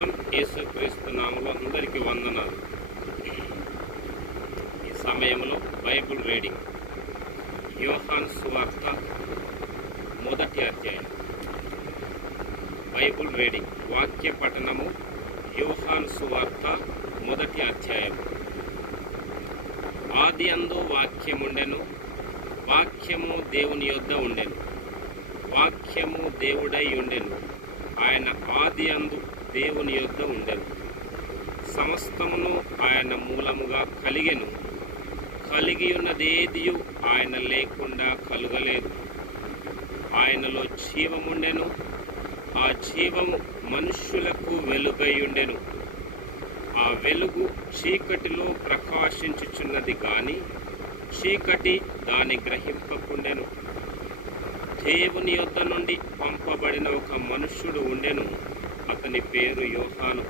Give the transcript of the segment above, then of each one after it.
యేసుక్రీస్తు నామములో అందరికీ వందనాలు. ఈ సమయంలో బైబిల్ రీడింగ్ యోహాను సువార్త 1వ అధ్యాయం. బైబిల్ రీడింగ్ వాక్య పఠనము యోహాను సువార్త 1వ అధ్యాయం. ఆదియందు వాక్యముండెను, వాక్యము దేవుని యొద్ద ఉండెను, వాక్యము దేవుడై ఉండెను. ఆయన ఆదియందు దేవుని యొద్ద ఉండెను. సమస్తమును ఆయన మూలముగా కలిగెను. కలిగి ఉన్నదేదియు ఆయన లేకుండా కలుగలేదు. ఆయనలో జీవముండెను, ఆ జీవము మనుష్యులకు వెలుగై ఉండెను. ఆ వెలుగు చీకటిలో ప్రకాశించుచున్నది గాని చీకటి దాని గ్రహింపకుండెను. దేవుని యొద్ద నుండి పంపబడిన ఒక మనుష్యుడు ఉండెను. అతని పేరు యోహాను.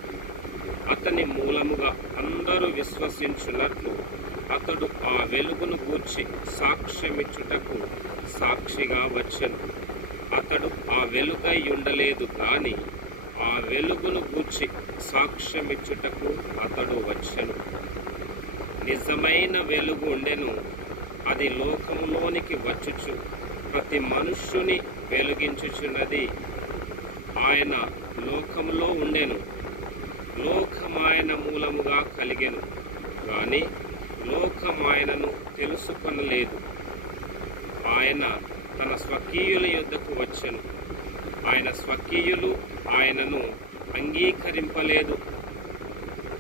అతని మూలముగా అందరూ విశ్వసించున్నట్లు అతడు ఆ వెలుగును గూర్చి సాక్ష్యమిచ్చుటకు సాక్షిగా వచ్చెను. అతడు ఆ వెలుగై ఉండలేదు కానీ ఆ వెలుగును గూర్చి సాక్ష్యమిచ్చుటకు అతడు వచ్చెను. నిజమైన వెలుగు ఉండెను. అది లోకములోనికి వచ్చుచు ప్రతి మనుష్యుని వెలిగించుచున్నది. ఆయన లోకములో ఉండెను, లోకమాయన మూలముగా కలిగెను గాని లోకమాయనను తెలుసుకొనలేదు. ఆయన తన స్వకీయుల యొద్దకు వచ్చెను, ఆయన స్వకీయులు ఆయనను అంగీకరింపలేదు.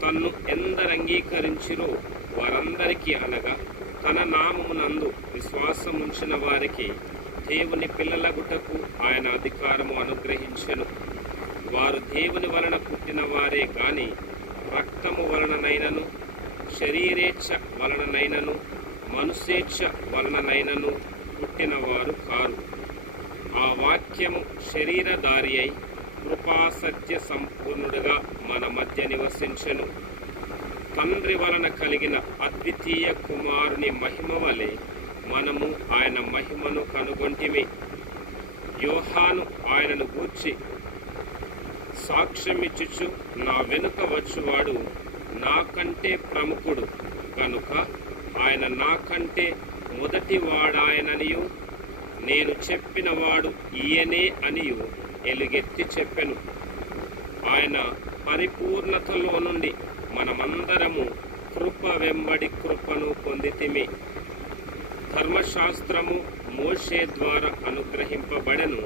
తన్ను ఎందరు అంగీకరించిరో వారందరికీ అనగా తన నామమునందు విశ్వాసముంచిన వారికి దేవుని పిల్లలగుటకు ఆయన అధికారము అనుగ్రహించెను. వారు దేవుని వలన పుట్టిన వారే గాని రక్తము వలననైనను శరీరేచ్ఛ వలననైనను మనుషేచ్ఛ వలననైనను పుట్టిన వారు కారు. ఆ వాక్యము శరీరధారి అయి కృపాసత్య సంపూర్ణుడుగా మన మధ్య నివసించెను. తండ్రి వలన కలిగిన అద్వితీయ కుమారుని మహిమ వలె మనము ఆయన మహిమను కనుగొంటిమి. యోహాను ఆయనను గూర్చి సాక్ష్యమిచ్చుచు, నా వెనుక వచ్చువాడు నాకంటే ప్రముఖుడు కనుక ఆయన నాకంటే మొదటివాడాయననియు, నేను చెప్పినవాడు ఈయనే అనియు ఎలుగెత్తి చెప్పెను. ఆయన పరిపూర్ణతలో నుండి మనమందరము కృప వెంబడి కృపను పొందితిమి. ధర్మశాస్త్రము మోషే ద్వారా అనుగ్రహింపబడెను,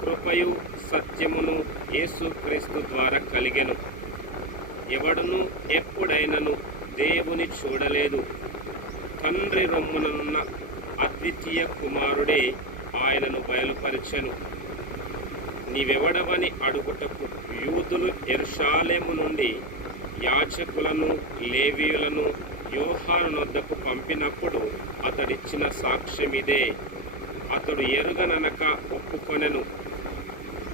కృపయు సత్యమును యేసుక్రీస్తు ద్వారా కలిగెను. ఎవడును ఎప్పుడైనను దేవుని చూడలేదు. తండ్రి రొమ్మునున్న అద్వితీయ కుమారుడే ఆయనను బయలుపరిచెను. నీవెవడవని అడుగుటకు యూదులు యెరూషలేము నుండి యాజకులను లేవీయులను యోహాను నొద్దకు పంపినప్పుడు అతడిచ్చిన సాక్ష్యమిదే. అతడు ఎరుగననక ఒప్పుకొనెను,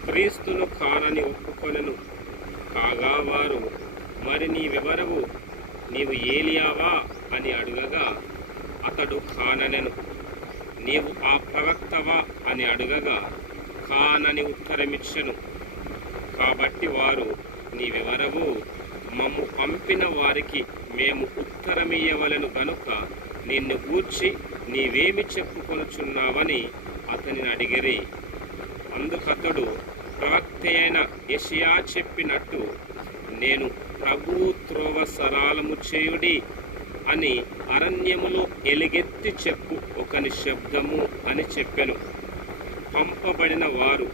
క్రీస్తును కానని ఒప్పుకొనెను. కాగా వారు, మరి నీవెవరవు, నీవు ఏలియావా అని అడుగగా అతడు కాననెను. నీవు ఆ ప్రవక్తవా అని అడుగగా కానని ఉత్తరమిచ్చెను. కాబట్టి వారు, నీవెవరవు, మమ్ము పంపిన వారికి మేము ఉత్తరమియ్యవలెను గనుక నిన్ను గూర్చి నీవేమి చెప్పుకొనుచున్నావని అతనిని అడిగిరి. అందుకతడు, ప్రవక్త అయిన యెషయా చెప్పినట్టు నేను ప్రభువు త్రోవ సరళము చేయుడి అని అరణ్యములో ఎలుగెత్తి చెప్పు ఒకని శబ్దము అని చెప్పెను. పంపబడిన వారు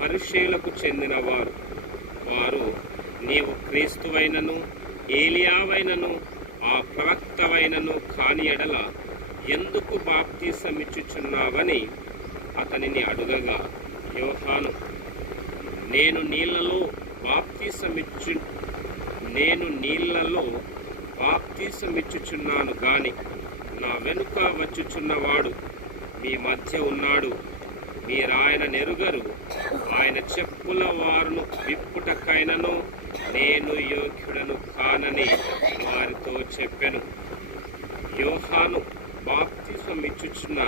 పరిసయ్యులకు చెందినవారు. వారు, నీవు క్రీస్తువైనను ఏలియావైనను ఆ ప్రవక్తవైనను కాని ఎడల ఎందుకు బాప్తీసమిచ్చుచున్నావని అతనిని అడుగగా యోహాను, నేను నీళ్లలో బాప్తీసమిచ్చుచున్నాను గాని నా వెనుక వచ్చుచున్నవాడు మీ మధ్య ఉన్నాడు, మీరాయన నెరుగరు. ఆయన చెప్పుల వారును విప్పుటకైనను నేను యోగ్యుడను కానని వారితో చెప్పెను. యోహాను బాప్తిసమిచ్చుచున్న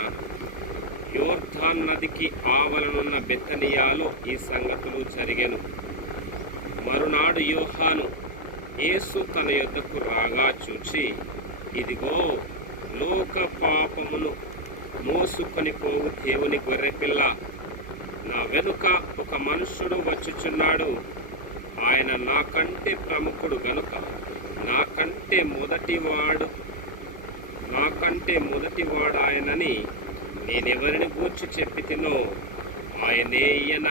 యోర్దాను నదికి ఆవలనున్న బెతనియాలో ఈ సంగతులు జరిగెను. మరునాడు యోహాను యేసు తన యొద్దకు రాగా చూచి, ఇదిగో లోక పాపమును మోసుకొని పోవు దేవుని గొర్రెపిల్ల, నా వెనుక ఒక మనుష్యుడు వచ్చుచున్నాడు, ఆయన నాకంటే ప్రముఖుడు గనుక నాకంటే మొదటివాడు ఆయనని నేనెవరిని గూర్చి చెప్పితినో ఆయనే ఈయన.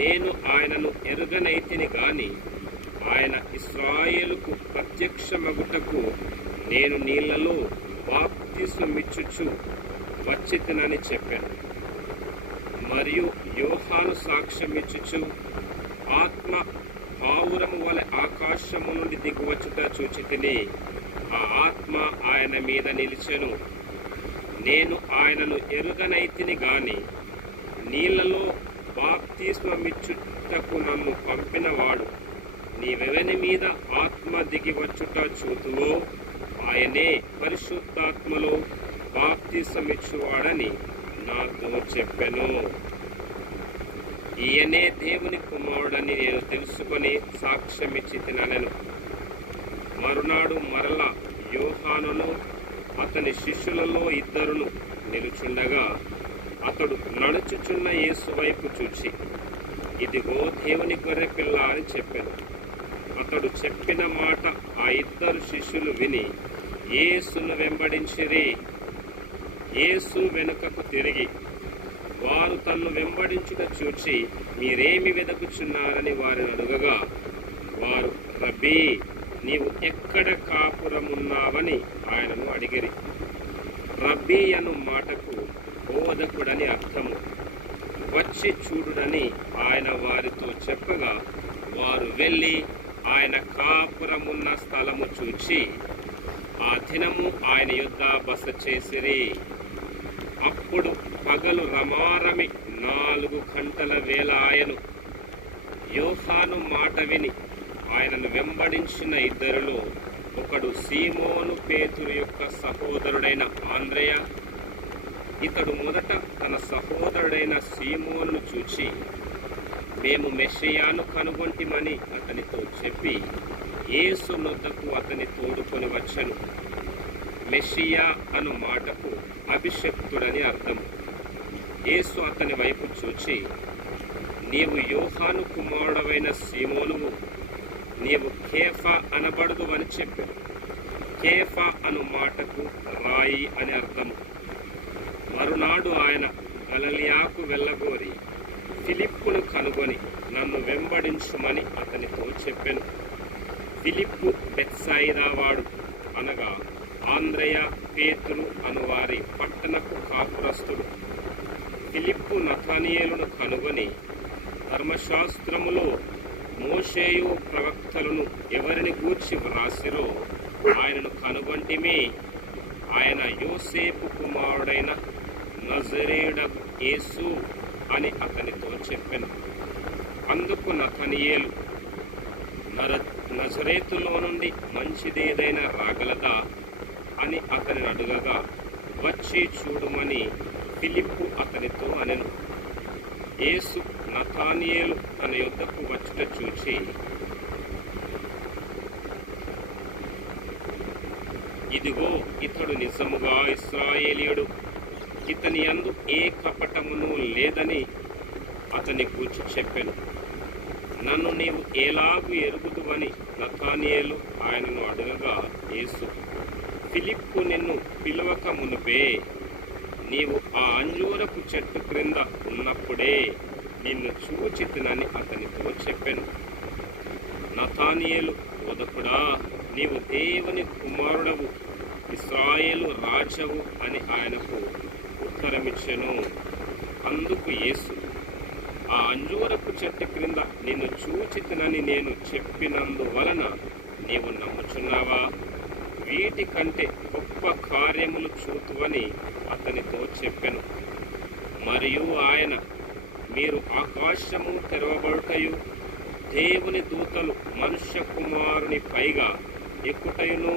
నేను ఆయనను ఎరుగనైతిని గాని ఆయన ఇశ్రాయేలుకు ప్రత్యక్షమగుటకు నేను నీళ్లలో బాప్తిస్మమిచ్చుచు వచ్చితినని చెప్పాను. మరియు యోహాను సాక్ష్యమిచ్చుచు, ఆత్మ పావురము వలె ఆకాశము నుండి దిగువచ్చుట చూచితిని, ఆ ఆత్మ ఆయన మీద నిలిచెను. నేను ఆయనను ఎరుగనైతిని గాని నీళ్లలో బాప్తిస్మమిచ్చుటకు నన్ను పంపినవాడు నీవెవని మీద ఆత్మ దిగివచ్చుట చూతువో ఆయనే పరిశుద్ధాత్మలో బాప్తిస్మమిచ్చువాడని నాతో చెప్పెను. ఈయనే దేవుని కుమారుడని నేను తెలుసుకొని సాక్ష్యమిచ్చి తినను. మరునాడు మరల యోహానును అతని శిష్యులలో ఇద్దరును నిలుచుండగా అతడు నడుచుచున్న యేసు వైపు చూచి, ఇదిగో దేవుని గొర్రె పిల్ల అని చెప్పాను. అతడు చెప్పిన మాట ఆ ఇద్దరు శిష్యులు విని యేసును వెంబడించిరి. యేసు వెనుకకు తిరిగి వారు తన్ను వెంబడించుట చూచి, మీరేమి వెదకుచున్నారని వారిని అడుగగా, వారు, రబ్బీ, నీవు ఎక్కడ కాపురమున్నావని ఆయనను అడిగిరి. రబ్బీ అను మాటకు బోధకుడని అర్థము. వచ్చి చూడుడని ఆయన వారితో చెప్పగా వారు వెళ్ళి ఆయన కాపురమున్న స్థలము చూచి ఆ దినము ఆయన యొద్ద బస చేసిరి. అప్పుడు పగలు రమారమి 4 గంటల వేళ ఆయను. యోహాను మాట విని ఆయనను వెంబడించిన ఇద్దరిలో ఒకడు సీమోను పేతురు యొక్క సహోదరుడైన ఆంద్రెయ. ఇతడు మొదట తన సహోదరుడైన సీమోను చూచి, మేము మెస్సియాను కనుగొంటిమని అతనితో చెప్పి యేసు నొద్దకు అతని తోడుకొని వచ్చెను. మెస్సియా అను మాటకు అభిషక్తుడని అర్థం. యేసు అతని వైపు చూచి, నీవు యోహాను కుమారుడవైన సీమోనువు, నీవు కేఫా అనబడదు అని చెప్పాను. కేఫా అను మాటకు రాయి అని అర్థము. మరునాడు ఆయన గలిలయకు వెళ్ళగోరి ఫిలిప్పును కనుగొని నన్ను వెంబడించుమని అతనితో చెప్పెను. ఫిలిప్పు బెత్సాయిదా వాడు, అనగా ఆంద్రెయ, పేతురు అను వారి పట్టణపు కాపురస్తుడు. ఫిలిప్పు నతనయేలును కనుగొని, ధర్మశాస్త్రములో మోషేయు ప్రవక్తలను ఎవరిని గూర్చి వ్రాసిరో ఆయనను కనుగొంటిమి, ఆయన యోసేపు కుమారుడైన నజరేయుడగు యేసు అని అతనితో చెప్పెను. అందుకు నతనయేలు, నజరేతులో నుండి మంచిదేదైనా రాగలదా అని అతని అడుగగా, వచ్చి చూడుమని ఫిలిప్పు అతనితో అనెను. యేసు నతనయేలు తన యొద్దకు వచ్చుట చూచి, ఇదిగో ఇతడు నిజముగా ఇశ్రాయేలీయుడు, ఇతని యందు ఏ కపటమును లేదని అతని గూర్చి చెప్పెను. నన్ను నీవు ఎలాగు ఎరుగుదువని నతనయేలు ఆయనను అడగగా, యేసు, ఫిలిప్పు నిన్ను పిలవక మునుపే నీవు ఆ అంజూరపు చెట్టు క్రింద ఉన్నప్పుడే నిన్ను చూచితినని అతనితో చెప్పెను. నతనయేలు, బోధకుడా, నీవు దేవుని కుమారుడవు, ఇశ్రాయేలు రాజవు అని ఆయనకు ఉత్తరమిచ్చెను. అందుకు యేసు, ఆ అంజూరపు చెట్టు క్రింద నిన్ను చూచితినని నేను చెప్పినందువలన నీవు నమ్ముచున్నావా? వీటి కంటే గొప్ప కార్యములు చూతువని అతనితో చెప్పెను. మరియు ఆయన, మీరు ఆకాశము తెరవబడుటయు దేవుని దూతలు మనుష్య కుమారుని పైగా ఎక్కుటయును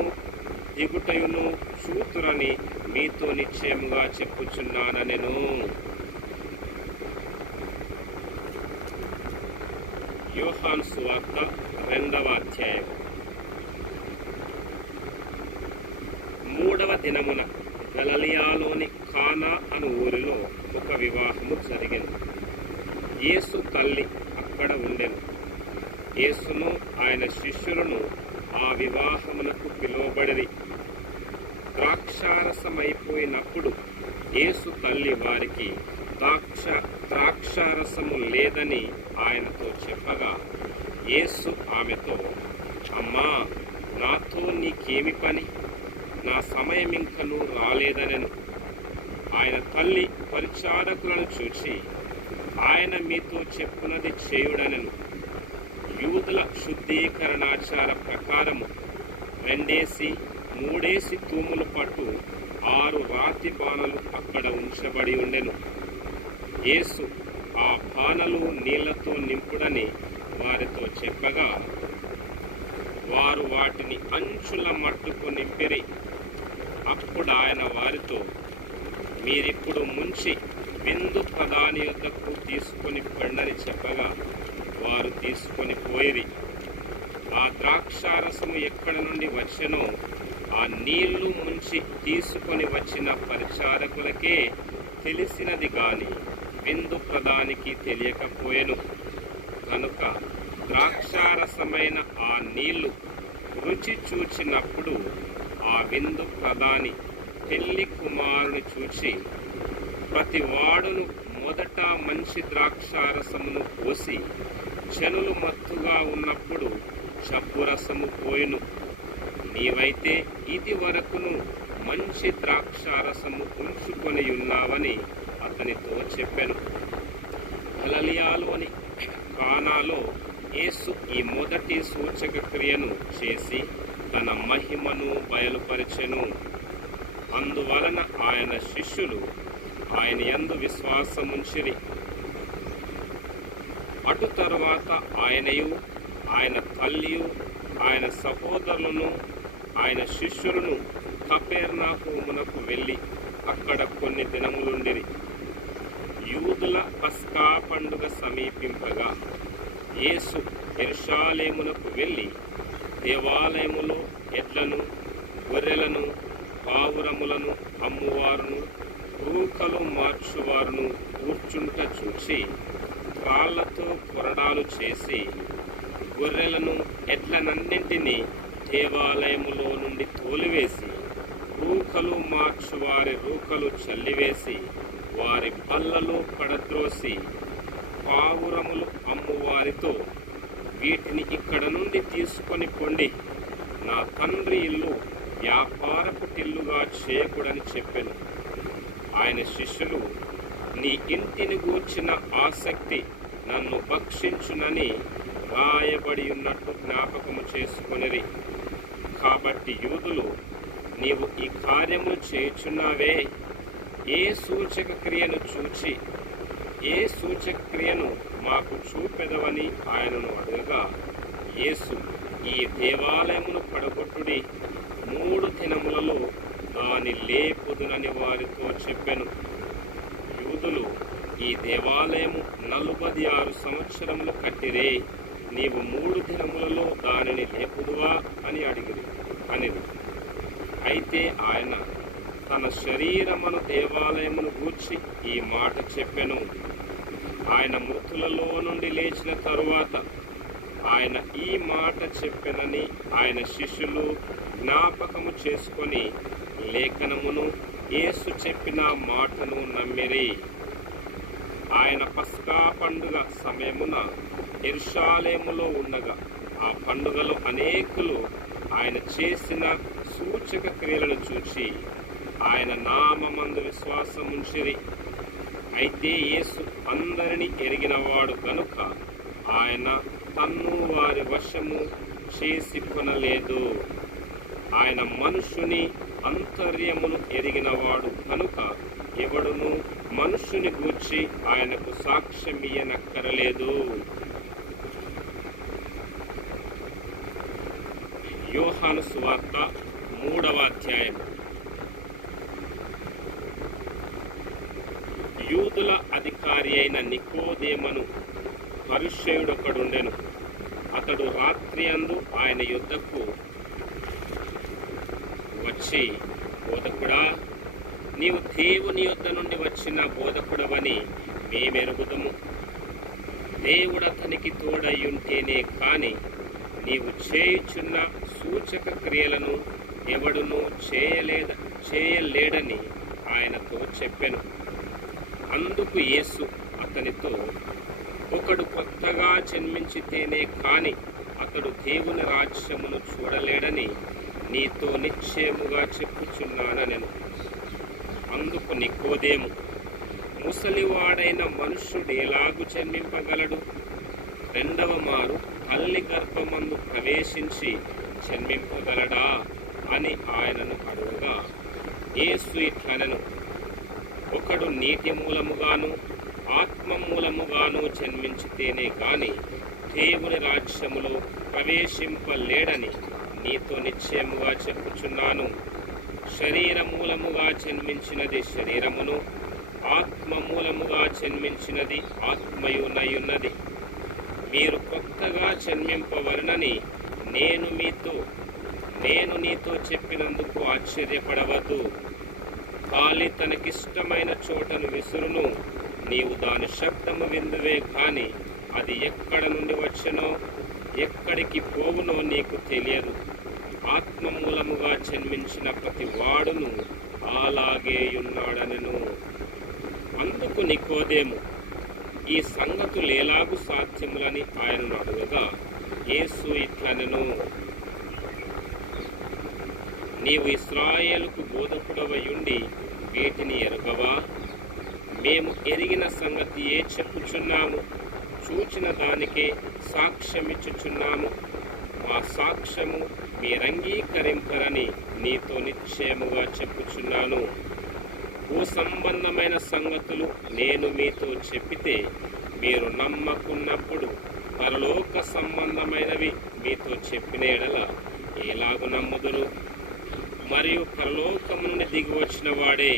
దిగుటయును చూతురని మీతో నిశ్చయముగా చెప్పుచున్నానెను. యోహాను సువార్త 2వ అధ్యాయం. 3వ దినమున గలిలయలోని కానా అను ఊరిలో ఒక వివాహము జరిగెను. యేసు తల్లి అక్కడ ఉండెను. యేసును ఆయన శిష్యులను ఆ వివాహమునకు పిలువబడిరి. ద్రాక్షారసమైపోయినప్పుడు యేసు తల్లి వారికి ద్రాక్షారసము లేదని ఆయనతో చెప్పగా, యేసు ఆమెతో, అమ్మా, నాతో నీకేమి పని? నా సమయమింకను రాలేదనెను. ఆయన తల్లి పరిచారకులను చూచి, ఆయన మీతో చెప్పునది చేయుడనెను. యూదుల శుద్ధీకరణాచార ప్రకారము 2-3 తూముల పట్టు 6 రాతి బాణలు అక్కడ ఉంచబడి ఉండెను. యేసు ఆ బాణలు నీళ్లతో నింపుడని వారితో చెప్పగా, వారు వాటిని అంచుల మట్టుకు నింపిరి. అప్పుడు ఆయన వారితో, మీరిప్పుడు ముంచి విందు ప్రధాని యొద్దకు తీసుకొని పండని చెప్పగా, వారు తీసుకొని పోయిరి. ఆ ద్రాక్షారసము ఎక్కడి నుండి వచ్చెనో ఆ నీళ్లు ముంచి తీసుకొని వచ్చిన పరిచారకులకే తెలిసినది గాని విందు ప్రధానికి తెలియకపోయెను. కనుక ద్రాక్షారసమైన ఆ నీళ్లు రుచి చూచినప్పుడు ఆ విందు ప్రధాని పెళ్లి కుమారుని చూచి, ప్రతి వాడును మొదట మంచి ద్రాక్షారసమును పోసి జనులు మత్తుగా ఉన్నప్పుడు చప్పురసము పోయిను. నీవైతే ఇది వరకును మంచి ద్రాక్షారసము ఉంచుకొని ఉన్నావని అతనితో చెప్పెను. గలిలయలోని కానాలో యేసు ఈ మొదటి సూచక క్రియను చేసి తన మహిమను బయలుపరిచెను. అందువలన ఆయన శిష్యులు ఆయన యందు విశ్వాసముంచిరి. అటు తరువాత ఆయనయు, ఆయన తల్లియు, ఆయన సహోదరులను, ఆయన శిష్యులను కపెర్నహూమునకు వెళ్ళి అక్కడ కొన్ని దినములుండిరి. యూదుల పస్కా పండుగ సమీపింపగా యేసు యెరూషలేమునకు వెళ్ళి దేవాలయములో ఎడ్లను, గొర్రెలను, పావురములను అమ్మువారును, రూకలు మార్చువారును కూర్చుంట చూచి రాళ్లతో కొరడాలు చేసి గొర్రెలను, ఎడ్లనన్నింటినీ దేవాలయములో నుండి తోలివేసి రూకలు మార్చువారి రూకలు చల్లివేసి వారి బల్లలో పడద్రోసి పావురములు అమ్మువారితో, వీటిని ఇక్కడ నుండి తీసుకొని పొండి, నా తండ్రి ఇల్లు వ్యాపారపు టిల్లుగా చేయకూడని చెప్పెను. ఆయన శిష్యులు, నీ ఇంటిని గూర్చిన ఆసక్తి నన్ను భక్షించునని రాయబడి ఉన్నట్టు జ్ఞాపకము చేసుకొనిరి. కాబట్టి యూదులు, నీవు ఈ కార్యములు చేయుచున్నావే, ఏ సూచక క్రియను చూచి ఏ సూచక క్రియను మాకు చూపెదవని ఆయనను అడగగా, యేసు, ఈ దేవాలయమును పడగొట్టుడి, 3 దినములలో దాని లేపుదునని వారితో చెప్పెను. యూదులు, ఈ దేవాలయము 46 సంవత్సరములు కట్టిరే, నీవు 3 దినములలో దానిని లేపుదువా అని అనిరి. అయితే ఆయన తన శరీరమును దేవాలయమును గూర్చి ఈ మాట చెప్పెను. ఆయన మృతులలో నుండి లేచిన తరువాత ఆయన ఈ మాట చెప్పెనని ఆయన శిష్యులు జ్ఞాపకము చేసుకొని లేఖనమును, యేసు చెప్పిన మాటను నమ్మిరి. ఆయన పస్కా పండుగ సమయమున యెరూషలేములో ఉండగా ఆ పండుగలో అనేకులు ఆయన చేసిన సూచక క్రియలను చూచి ఆయన నామమందు విశ్వాసముంచిరి. అయితే యేసు అందరినీ ఎరిగినవాడు కనుక ఆయన తన్ను వారి వశము చేసి కొనలేదు. ఆయన మనుషుని అంతర్యమును ఎరిగినవాడు కనుక ఎవడును మనుషుని గూర్చి ఆయనకు సాక్ష్యమియ్యనక్కరలేదు. యోహాను సువార్త 3వ అధ్యాయం. యూదుల అధికారి అయిన నికోదేమను పరిసయ్యుడొకడుండెను. అతడు రాత్రి అందు ఆయన యొద్దకు వచ్చి, బోధకుడా, నీవు దేవుని యొద్ద నుండి వచ్చిన బోధకుడవని మేమెరుగుదము. దేవుడు అతనికి తోడయ్యుంటేనే కాని నీవు చేయుచున్న సూచక క్రియలను ఎవడునూ చేయలేడని ఆయనతో చెప్పెను. అందుకు యేసు అతనితో, ఒకడు కొత్తగా జన్మించితేనే కాని అతడు దేవుని రాజ్యమును చూడలేడని నీతో నిశ్చయముగా చెప్పుచున్నానెను. అందుకు నికోదేము, ముసలివాడైన మనుష్యుడు ఎలాగు జన్మింపగలడు? రెండవ మారు తల్లి గర్భమందు ప్రవేశించి జన్మింపగలడా అని ఆయనను అడుగగా, యేసు ఇట్లనెను, ఒకడు నీటి మూలముగాను ఆత్మ మూలముగాను జన్మించితేనే గాని దేవుని రాజ్యములో ప్రవేశింపలేడని నీతో నిశ్చయముగా చెప్పుచున్నాను. శరీర మూలముగా జన్మించినది శరీరమును, ఆత్మ మూలముగా జన్మించినది ఆత్మయునయున్నది. మీరు కొత్తగా జన్మింపవలనని నేను నీతో చెప్పినందుకు ఆశ్చర్యపడవద్దు. గాలి తనకిష్టమైన చోటను విసురును, నీవు దాని శబ్దము విందువే కాని అది ఎక్కడ నుండి వచ్చెనో ఎక్కడికి పోవునో నీకు తెలియదు. ఆత్మ మూలముగా జన్మించిన ప్రతి వాడును అలాగేయున్నాడనెను. అందుకు నికోదేము, ఈ సంగతులు ఎలాగు సాధ్యములని ఆయనను అడుగగా, యేసు ఇట్లనెను, నీవు ఇశ్రాయేలుకు బోధకుడవయుండి వీటిని ఎరుగవా? మేము ఎరిగిన సంగతియే చెప్పుచున్నాము, చూచిన దానికే సాక్ష్యమిచ్చుచున్నాము. మా సాక్ష్యము మీరంగీకరింపరని నీతో నిశ్చయముగా చెప్పుచున్నాను. భూ సంబంధమైన సంగతులు నేను మీతో చెప్పితే మీరు నమ్మకున్నప్పుడు పరలోక సంబంధమైనవి మీతో చెప్పిన ఎడల ఎలాగు నమ్ముదురు? మరియు పరలోకము నుండి దిగి వచ్చిన వాడే,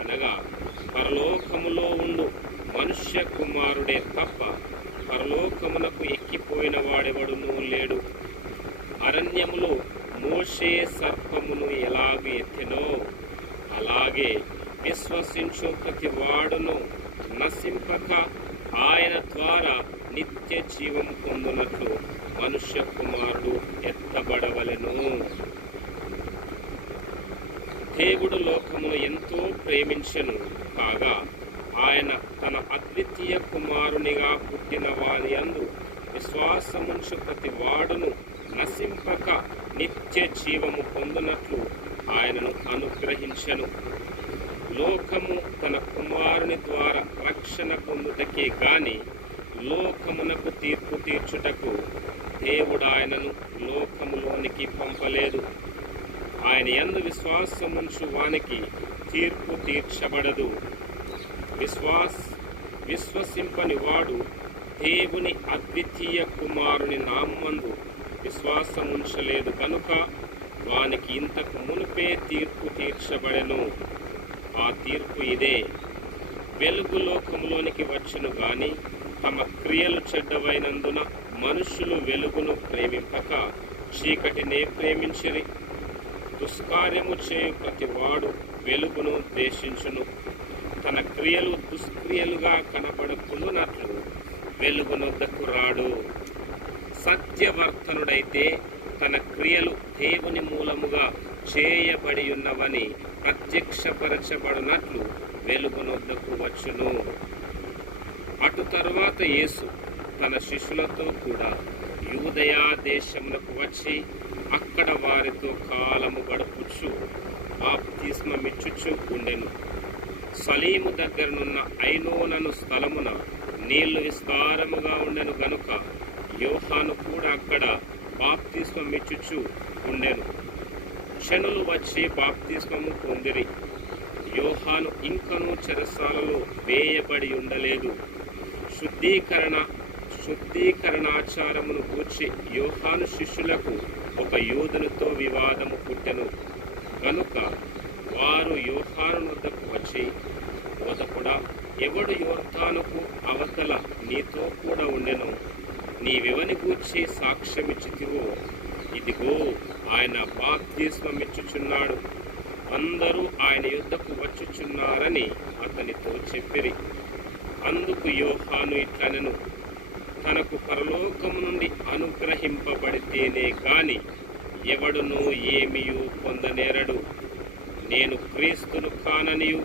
అనగా పరలోకములో ఉండు మనుష్య కుమారుడే తప్ప పరలోకమునకు ఎక్కిపోయిన వాడెవడునూ లేడు. అరణ్యములో మోషే సర్పమును ఎలాగ ఎత్తెనో అలాగే విశ్వసించు ప్రతి వాడును నశింపక ఆయన ద్వారా నిత్య జీవము పొందునట్లు మనుష్య కుమారుడు ఎత్తబడవలెను. దేవుడు లోకమును ఎంతో ప్రేమించెను కాగా ఆయన తన అద్వితీయ కుమారునిగా పుట్టిన వాని యందు విశ్వాసముంచు ప్రతి వాడును నశింపక నిత్య జీవము పొందునట్లు ఆయనను అనుగ్రహించెను. లోకము తన కుమారుని ద్వారా రక్షణ పొందుటకే గాని లోకమునకు తీర్పు తీర్చుటకు దేవుడు ఆయనను లోకములోనికి పంపలేదు. ఆయన యందు విశ్వాసముంచు వానికి తీర్పు తీర్చబడదు. విశ్వసింపని వాడు దేవుని అద్వితీయ కుమారుని నామందు విశ్వాసముంచలేదు కనుక వానికి ఇంతకు మునుపే తీర్పు తీర్చబడెను. ఆ తీర్పు ఇదే: వెలుగు లోకములోనికి వచ్చును గాని తమ క్రియలు చెడ్డవైనందున మనుషులు వెలుగును ప్రేమింపక చీకటినే ప్రేమించిరి. దుష్కార్యము చేయు ప్రతి వాడు వెలుగును ద్వేషించును, తన క్రియలు దుష్క్రియలుగా కనబడకుండునట్లు వెలుగునొద్దకు రాడు. సత్యవర్తనుడైతే తన క్రియలు దేవుని మూలముగా చేయబడి ఉన్నవని ప్రత్యక్షపరచబడినట్లు వెలుగునొద్దకు వచ్చును. అటు తరువాత యేసు తన శిష్యులతో కూడా యూదయా దేశమునకు వచ్చి అక్కడ వారితో కాలము గడుపుచు బాప్తిస్మమిచ్చుచు ఉండెను. సలీము దగ్గరనున్న ఐనోనను స్థలమున నీళ్లు విస్తారముగా ఉండెను గనుక యోహాను కూడా అక్కడ బాప్తిస్మమిచ్చుచు ఉండెను. శనులు వచ్చి బాప్తిస్మము పొందిరి. యోహాను ఇంకనూ చెరసాలలో వేయబడి ఉండలేదు. శుద్ధీకరణాచారమును గూర్చి యోహాను శిష్యులకు ఒక యూదునితో వివాదము పుట్టెను కనుక వారు యోహాను వద్దకు వచ్చి, బోధకుడా, ఎవడు యోర్దానుకు అవతల నీతో కూడా ఉండెనో నీవెవని గూర్చి సాక్ష్యమిచ్చితివో ఇదిగో ఆయన బాప్తిస్మమిచ్చుచున్నాడు, అందరూ ఆయన యుద్ధకు వచ్చుచున్నారని అతనితో చెప్పిరి. అందుకు యోహాను ఇట్లనెను, తనకు పరలోకము నుండి అనుగ్రహింపబడితేనే గాని ఎవడునూ ఏమియూ పొందనేరడు. నేను క్రీస్తును కాననియు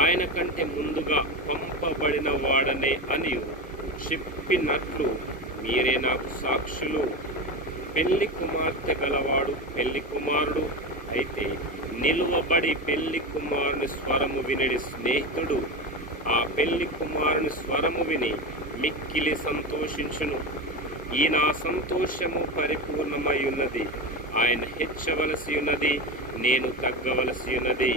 ఆయన కంటే ముందుగా పంపబడిన వాడనే అనియు చెప్పినట్లు మీరే నాకు సాక్షులు. పెళ్లి కుమార్తె గలవాడు పెళ్లి కుమారుడు అయితే నిలువబడి పెళ్లి కుమారుని స్వరము వినడి స్నేహితుడు ఆ పెళ్లి కుమారుని స్వరము విని మిక్కిలి సంతోషించును. ఈ నా సంతోషము పరిపూర్ణమై ఉన్నది. ఆయన హెచ్చవలసి ఉన్నది, నేను తగ్గవలసి ఉన్నది.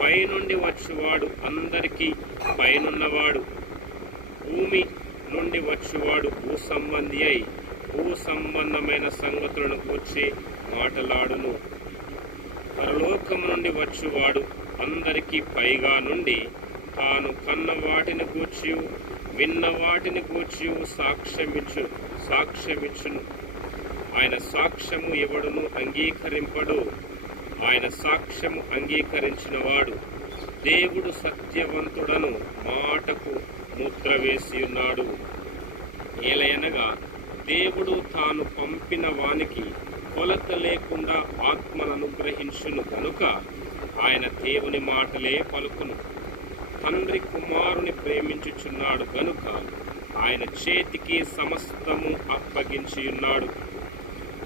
పైనుండి వచ్చువాడు అందరికీ పైనున్నవాడు, భూమి నుండి వచ్చువాడు భూ సంబంధి అయి భూ సంబంధమైన సంగతులను గూర్చి మాటలాడును. పరలోకము నుండి వచ్చువాడు అందరికీ పైగా నుండి తాను కన్న వాటిని గూర్చి విన్న వాటిని గూర్చి సాక్ష్యమిచ్చును. ఆయన సాక్ష్యము ఎవడును అంగీకరింపడు. ఆయన సాక్ష్యము అంగీకరించిన వాడు దేవుడు సత్యవంతుడను మాటకు ముద్ర వేసి ఉన్నాడు. ఏలయనగా దేవుడు తాను పంపిన వానికి కొలత లేకుండా ఆత్మను అనుగ్రహించును కనుక ఆయన దేవుని మాటలే పలుకును. తండ్రి కుమారుని ప్రేమించుచున్నాడు గనుక ఆయన చేతికి సమస్తము అప్పగించి ఉన్నాడు.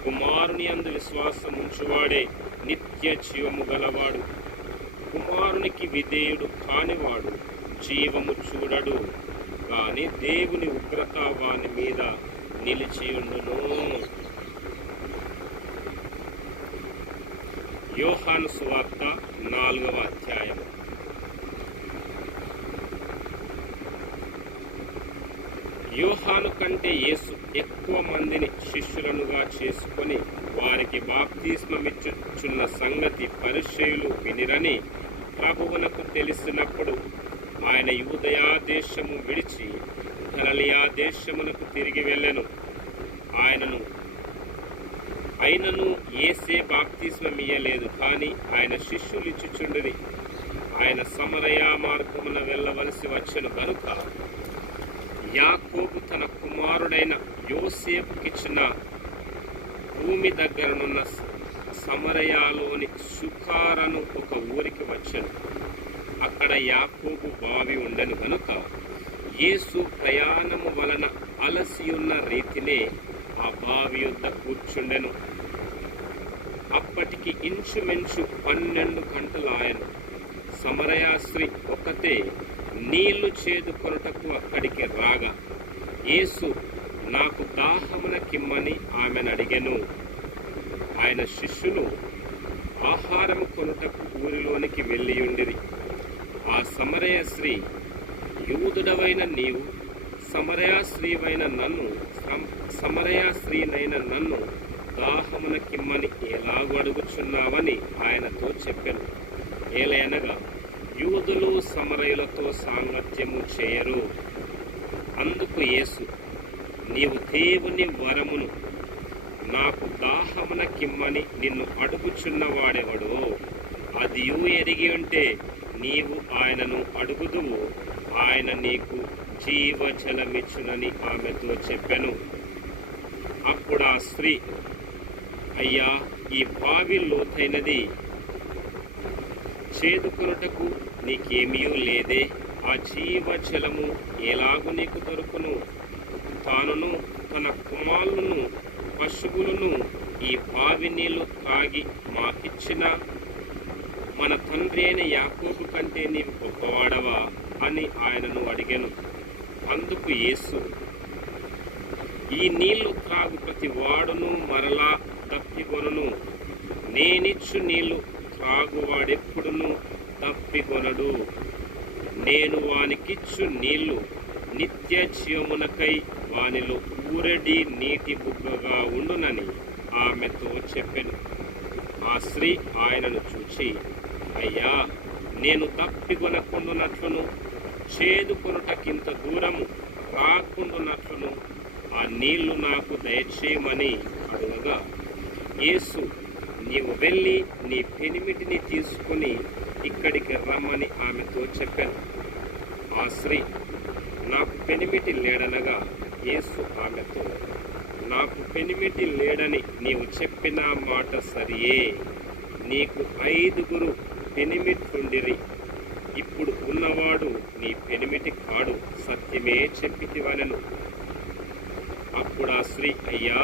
కుమారుని యందు విశ్వాసముంచువాడే నిత్య జీవము గలవాడు. కుమారునికి విధేయుడు కానివాడు జీవము చూడడు, కాని దేవుని ఉగ్రత వాని మీద నిలిచియుండును. యోహాను సువార్త 4వ అధ్యాయం. యోహాను కంటే యేసు ఎక్కువ మందిని శిష్యులనుగా చేసుకొని వారికి బాప్తిస్మమిచ్చుచున్న సంగతి పరిసయ్యులు వినిరని ప్రభువునకు తెలిసినప్పుడు ఆయన యూదయా దేశము విడిచి గలిలయ దేశమునకు తిరిగి వెళ్ళెను. ఆయనను యేసే బాప్తిస్మమియ్యలేదు, కానీ ఆయన శిష్యులు ఇచ్చుచుండిరి. ఆయన సమరయ మార్గమున వెళ్ళవలసి వచ్చెను గనుక యాకోబు తన కుమారుడైన యోసేపుకిచ్చిన భూమి దగ్గరనున్న సమరయలోని సుఖారను ఒక ఊరికి వచ్చెను. అక్కడ యాకోబు బావి ఉండెను గనుక యేసు ప్రయాణము వలన అలసియున్న రీతినే ఆ బావి యొద్ద కూర్చుండెను. అప్పటికి ఇంచుమించు 12 గంటలాయను. సమరయ స్త్రీ ఒకతే నీళ్లు చేదుకొనుటకు అక్కడికి రాగా యేసు నాకు దాహమున కిమ్మని ఆమెను అడిగెను. ఆయన శిష్యులు ఆహారము కొనుటకు ఊరిలోనికి వెళ్ళియుండిరి. ఆ సమరయ స్త్రీ, యూదుడవైన నీవు సమరయ స్త్రీనైన నన్ను దాహమున కిమ్మని ఎలాగూ అడుగుచున్నావని ఆయనతో చెప్పెను. ఏలయనగా యూదులు సమరయులతో సాంగత్యము చేయరు. అందుకు యేసు, నీవు దేవుని వరమును నాకు దాహమున కిమ్మని నిన్ను అడుగుచున్నవాడెవడో అదియు ఎరిగి ఉంటే నీవు ఆయనను అడుగుదువు, ఆయన నీకు జీవజలమిచ్చునని ఆమెతో చెప్పెను. అప్పుడు ఆ స్త్రీ, అయ్యా, ఈ బావి లోతైనది, చేదుకొనుటకు నీకేమీ లేదే. ఆ జీవజలము ఎలాగు నీకు దొరుకును? తానును తన కుమారులను పశువులను ఈ బావి నీళ్లు తాగి మాకిచ్చిన మన తండ్రి అయిన యాకోబు కంటే నీవు గొప్పవాడవా అని ఆయనను అడిగెను. అందుకు యేసు, ఈ నీళ్లు త్రాగు ప్రతి వాడును మరలా తప్పికొనును. నేనిచ్చు నీళ్లు త్రాగువాడెప్పుడును తప్పికొనడు. నేను వానికిచ్చు నీళ్లు నిత్య జీవమునకై వానిలో ఊరడి నీటి బుగ్గగా ఉండునని ఆమెతో చెప్పెను. ఆ స్త్రీ ఆయనను చూచి, అయ్యా, నేను తప్పికొనకుండునట్లును చేదుకొనుటకింత దూరము రాకుండానట్లును ఆ నీళ్లు నాకు దయచేయమని అడగగా, యేసు, నీవు వెళ్ళి నీ పెనిమిటిని తీసుకుని ఇక్కడికి రమ్మని ఆమెతో చెప్పాను. ఆ స్త్రీ, నాకు పెనిమిటి లేడనగా, యేసు ఆమెతో, నాకు పెనిమిటి లేడని నీవు చెప్పిన మాట సరియే. నీకు 5 పెనిమిట్లుండిరి. ఇప్పుడు ఉన్నవాడు నీ పెనిమిటి కాడు, సత్యమే చెప్పితివనెను. అప్పుడు ఆ స్త్రీ, అయ్యా,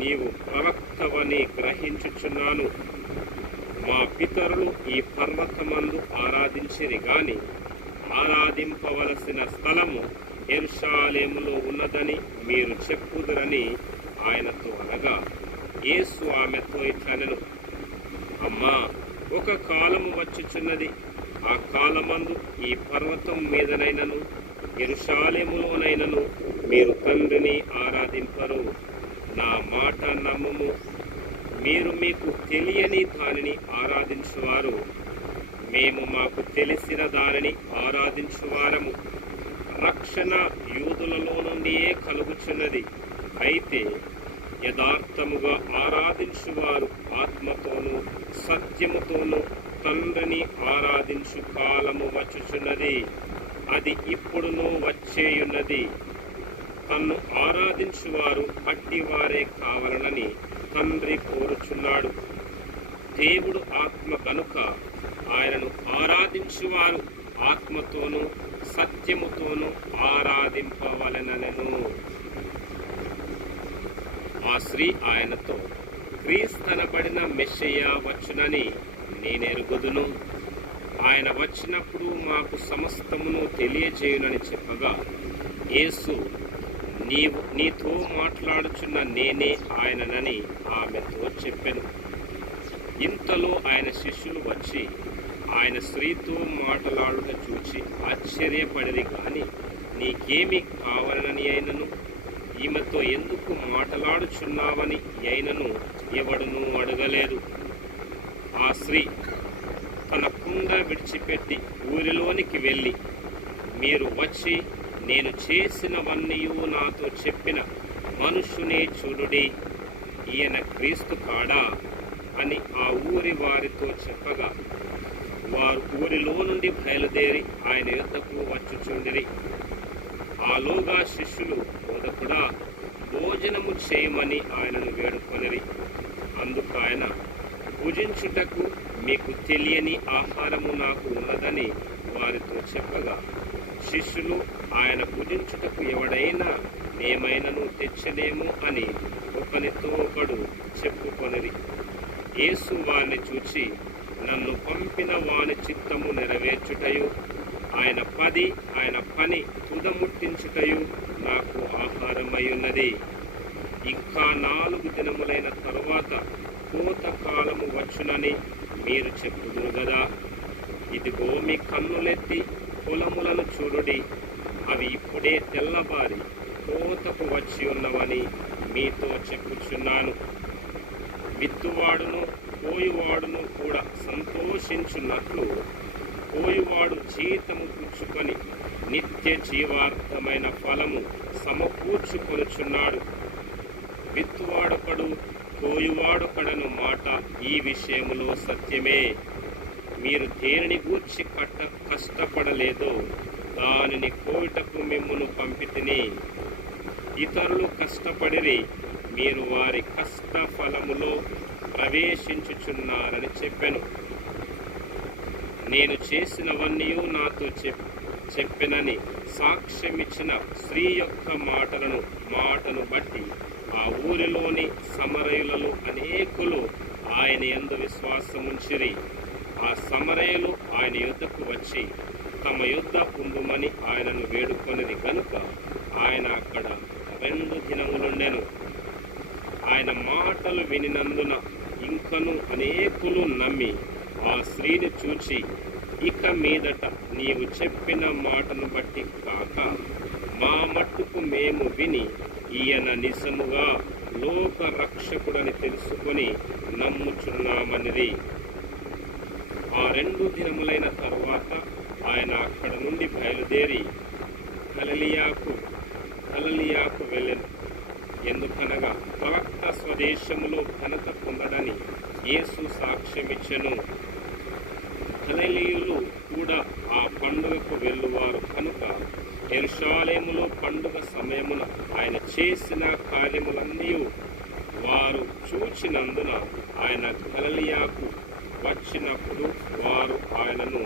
నీవు ప్రవక్తవని గ్రహించుచున్నాను. మా పితరులు ఈ పర్వతమందు ఆరాధించిరి గాని ఆరాధింపవలసిన స్థలము యెరూషలేములో ఉన్నదని మీరు చెప్పుదురని ఆయనతో అనగా, యేసు ఆమెతో ఇట్లనెను, అమ్మా, ఒక కాలము వచ్చుచున్నది, ఆ కాలమందు ఈ పర్వతం మీదనైనను యెరూషలేములోనైనను మీరు తండ్రిని ఆరాధింపరు. నా మాట నమ్ముము. మీరు మీకు తెలియని దానిని ఆరాధించువారు, మేము మాకు తెలిసిన దానిని ఆరాధించువారము. రక్షణ యూదులలో నుండియే కలుగుచున్నది. అయితే యథార్థముగా ఆరాధించువారు ఆత్మతోనూ సత్యముతోనూ తండ్రిని ఆరాధించు కాలము వచ్చుచున్నది, అది ఇప్పుడునూ వచ్చేయున్నది. తన్ను ఆరాధించువారు అట్టివారే కావాలని తండ్రి కోరుచున్నాడు. దేవుడు ఆత్మ కనుక ఆయనను ఆరాధించువారు ఆత్మతోనూ సత్యముతోనూ ఆరాధింపవలెననెను. ఆ స్త్రీ ఆయనతో, క్రీస్తనబడిన మెస్సయ్య వచ్చునని నేనెరుగుదును. ఆయన వచ్చినప్పుడు మాకు సమస్తమును తెలియజేయునని చెప్పగా, యేసు, నీతో మాట్లాడుచున్న నేనే ఆయననని ఆమెతో చెప్పెను. ఇంతలో ఆయన శిష్యులు వచ్చి ఆయన స్త్రీతో మాట్లాడుట చూచి ఆశ్చర్యపడిరి గాని, నీకేమి కావాలని అయినను, ఈమెతో ఎందుకు మాట్లాడుచున్నావని అయినను ఎవడునూ అడగలేదు. ఆ స్త్రీ తన కుండ విడిచిపెట్టి ఊరిలోనికి వెళ్ళి, మీరు వచ్చి నేను చేసినవన్నీ నాతో చెప్పిన మనుషునే చూడుడి, ఈయన క్రీస్తు కాడా అని ఆ ఊరి వారితో చెప్పగా, వారు ఊరిలో నుండి బయలుదేరి ఆయన యొద్దకు వచ్చుచుండిరి. ఆలోగా శిష్యులు, బోధకుడా, భోజనము చేయమని ఆయనను వేడుకొనిరి. అందుకు ఆయన, భుజించుటకు మీకు తెలియని ఆహారము నాకు ఉన్నదని వారితో చెప్పగా, శిష్యులు ఆయన భుజించుటకు ఎవడైనా ఏమైనను తెచ్చలేము అని ఒకనితో ఒకడు చెప్పుకొనిరి. యేసు వారిని చూచి, నన్ను పంపిన వాని చిత్తము నెరవేర్చుటయు ఆయన పని తుదముట్టించుటయు నాకు ఆహారమయ్యున్నది. ఇంకా 4 దినములైన తరువాత కోత కాలము వచ్చునని మీరు చెప్పుదురు గదా. ఇదిగో మీ కన్నులెత్తి పొలములను చూడుడి, అవి ఇప్పుడే తెల్లబారి కోతకు వచ్చి ఉన్నవని మీతో చెప్పుచున్నాను. విత్తువాడును కోయువాడును కూడా సంతోషించున్నట్లు కోయువాడు జీతము పుచ్చుకొని నిత్య జీవార్థమైన ఫలము సమకూర్చుకొనుచున్నాడు. విత్తువాడొకడు కోయువాడొకడను మాట ఈ విషయములో సత్యమే. మీరు దేనిని గూర్చి కష్టపడలేదో దానిని కోయుటకు మిమ్మును పంపితిని. ఇతరులు కష్టపడిరి, మీరు వారి కష్ట ఫలములో ప్రవేశించుచున్నారని చెప్పెను. నేను చేసినవన్నీ నాతో చెప్పెనని సాక్ష్యమిచ్చిన స్త్రీ యొక్క మాటను బట్టి ఆ ఊరిలోని సమరయులలో అనేకులు ఆయన యందు విశ్వాసముంచిరి. ఆ సమరయులు ఆయన యొద్దకు వచ్చి తమ యొద్ద ఉండుమని ఆయనను వేడుకొనిది కనుక ఆయన అక్కడ 2 దినములుండెను. ఆయన మాటలు వినినందున ఇంకను అనేకులు నమ్మి ఆ స్త్రీని చూచి, ఇక మీదట నీవు చెప్పిన మాటను బట్టి కాక మా మట్టుకు మేము విని ఈయన నిజముగా లోక రక్షకుడని తెలుసుకొని నమ్ముచున్నామనిది. ఆ 2 దినములైన తరువాత ఆయన అక్కడ నుండి బయలుదేరి గలిలయకు వెళ్ళెను. ఎందుకనగా ప్రవక్త స్వదేశములో ఘనత పొందడని యేసు సాక్ష్యమిచ్చెను. గలిలయులు కూడా ఆ పండుగకు వెళ్ళువారు కనుక యెరూషలేములో పండుగ సమయమున ఆయన చేసిన కార్యములన్నీ వారు చూచినందున ఆయన గలిలయకు వచ్చినప్పుడు వారు ఆయనను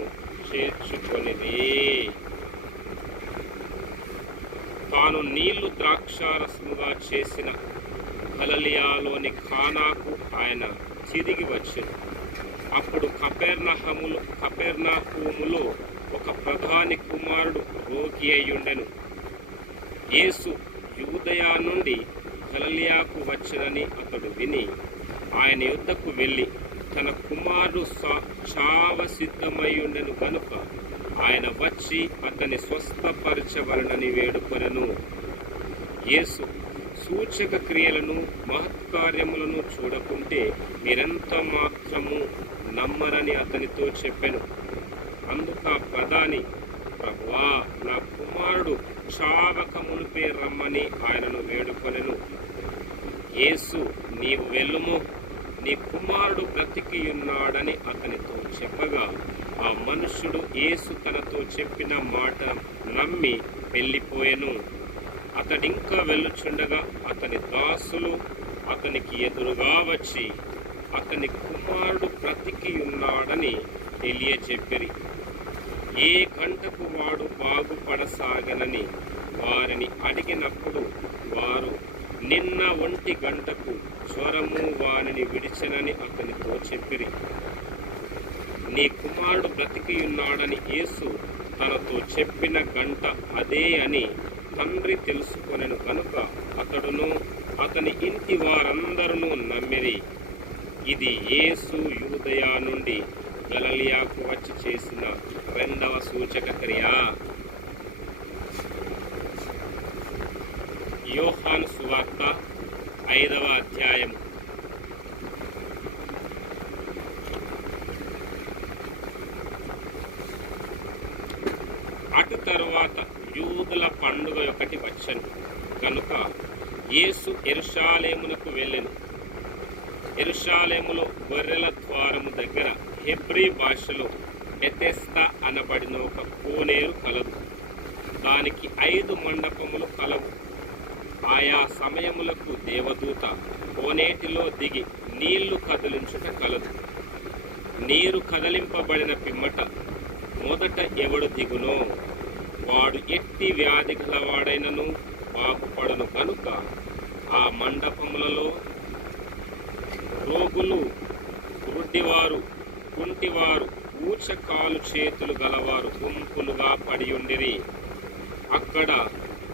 చేర్చుకొనిరి. తాను నీళ్లు ద్రాక్షారసముగా చేసిన గలిలయలోని కానాకు ఆయన తిరిగి వచ్చెను. అప్పుడు కపెర్నహూములో ఒక ప్రధాని కుమారుడు రోగి అయ్యుండెను. యేసు యూదయ నుండి గలిలయకు వచ్చెనని అతడు విని ఆయన యొద్దకు వెళ్ళి తన కుమారుడు చావ సిద్ధమయ్యుండెను కనుక ఆయన వచ్చి అతని స్వస్థపరచవలనని వేడుకొనెను. యేసు సూచక క్రియలను మహత్కార్యములను చూడకుంటే మీరెంత మాత్రము నమ్మరని అతనితో చెప్పెను. అందుక ప్రధాని, ప్రభువా, నా కుమారుడు చావక మునిపే రమ్మని ఆయనను వేడుకొనెను. యేసు, నీవు వెళ్ళుము, నీ కుమారుడు బ్రతికియున్నాడని అతనితో చెప్పగా ఆ మనుష్యుడు యేసు తనతో చెప్పిన మాట నమ్మి వెళ్ళిపోయెను. అతడింకా వెళ్ళుచుండగా అతని దాసులు అతనికి ఎదురుగా వచ్చి అతని కుమారుడు బ్రతికియున్నాడని తెలియచెప్పిరి. ఏ గంటకు వాడు బాగుపడసాగనని వారిని అడిగినప్పుడు వారు, నిన్న 1 గంటకు జ్వరము వానిని విడిచెనని అతనితో చెప్పిరి. నీ కుమారుడు బ్రతికియున్నాడని యేసు తనతో చెప్పిన గంట అదే అని తండ్రి తెలుసుకొనెను కనుక అతడును అతని ఇంటి వారందరూ నమ్మిరి. ఇది యేసు యూదయ నుండి గలిలయకు వచ్చి చేసిన 2వ సూచక క్రియ. యోహాను సువార్త 5వ అధ్యాయం. అటు తరువాత యూదుల పండుగ ఒకటి వచ్చెను కనుక యేసు యెరూషలేమునకు వెళ్ళెను. యెరూషలేములో గొర్రెల ద్వారము దగ్గర హెబ్రీ భాషలో బెతెస్దా అనబడిన ఒక కోనేరు కలదు. దానికి 5 మండపములు కలవు. ఆయా సమయములకు దేవదూత కోనేటిలో దిగి నీళ్లు కదిలించుట కలదు. నీరు కదలింపబడిన పిమ్మట మొదట ఎవడు దిగునో వాడు ఎట్టి వ్యాధి గలవాడైనను బాగుపడును కనుక ఆ మండపములలో రోగులు, గుడ్డివారు, కుంటివారు, ఊచకాలు చేతులు గలవారు గుంపులుగా పడియుండిరి. అక్కడ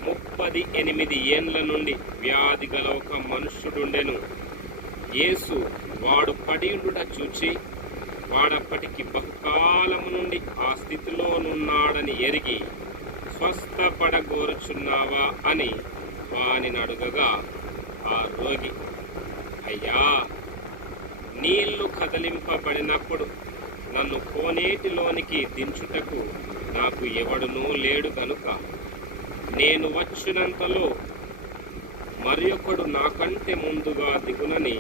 38 ఏండ్ల నుండి వ్యాధి గల ఒక మనుష్యుడుండెను. యేసు వాడు పడియుండుట చూచి వాడప్పటికి బహుకాలము నుండి ఆ స్థితిలోనున్నాడని ఎరిగి, స్వస్థపడగోరుచున్నావా అని వానిని అడుగగా ఆ రోగి, అయ్యా, నీళ్లు కదిలింపబడినప్పుడు నన్ను కోనేటిలోనికి దించుటకు నాకు ఎవడునూ లేడు కనుక నేను వచ్చినంతలో మరి ఒకడు నాకంటే ముందుగా దిగునని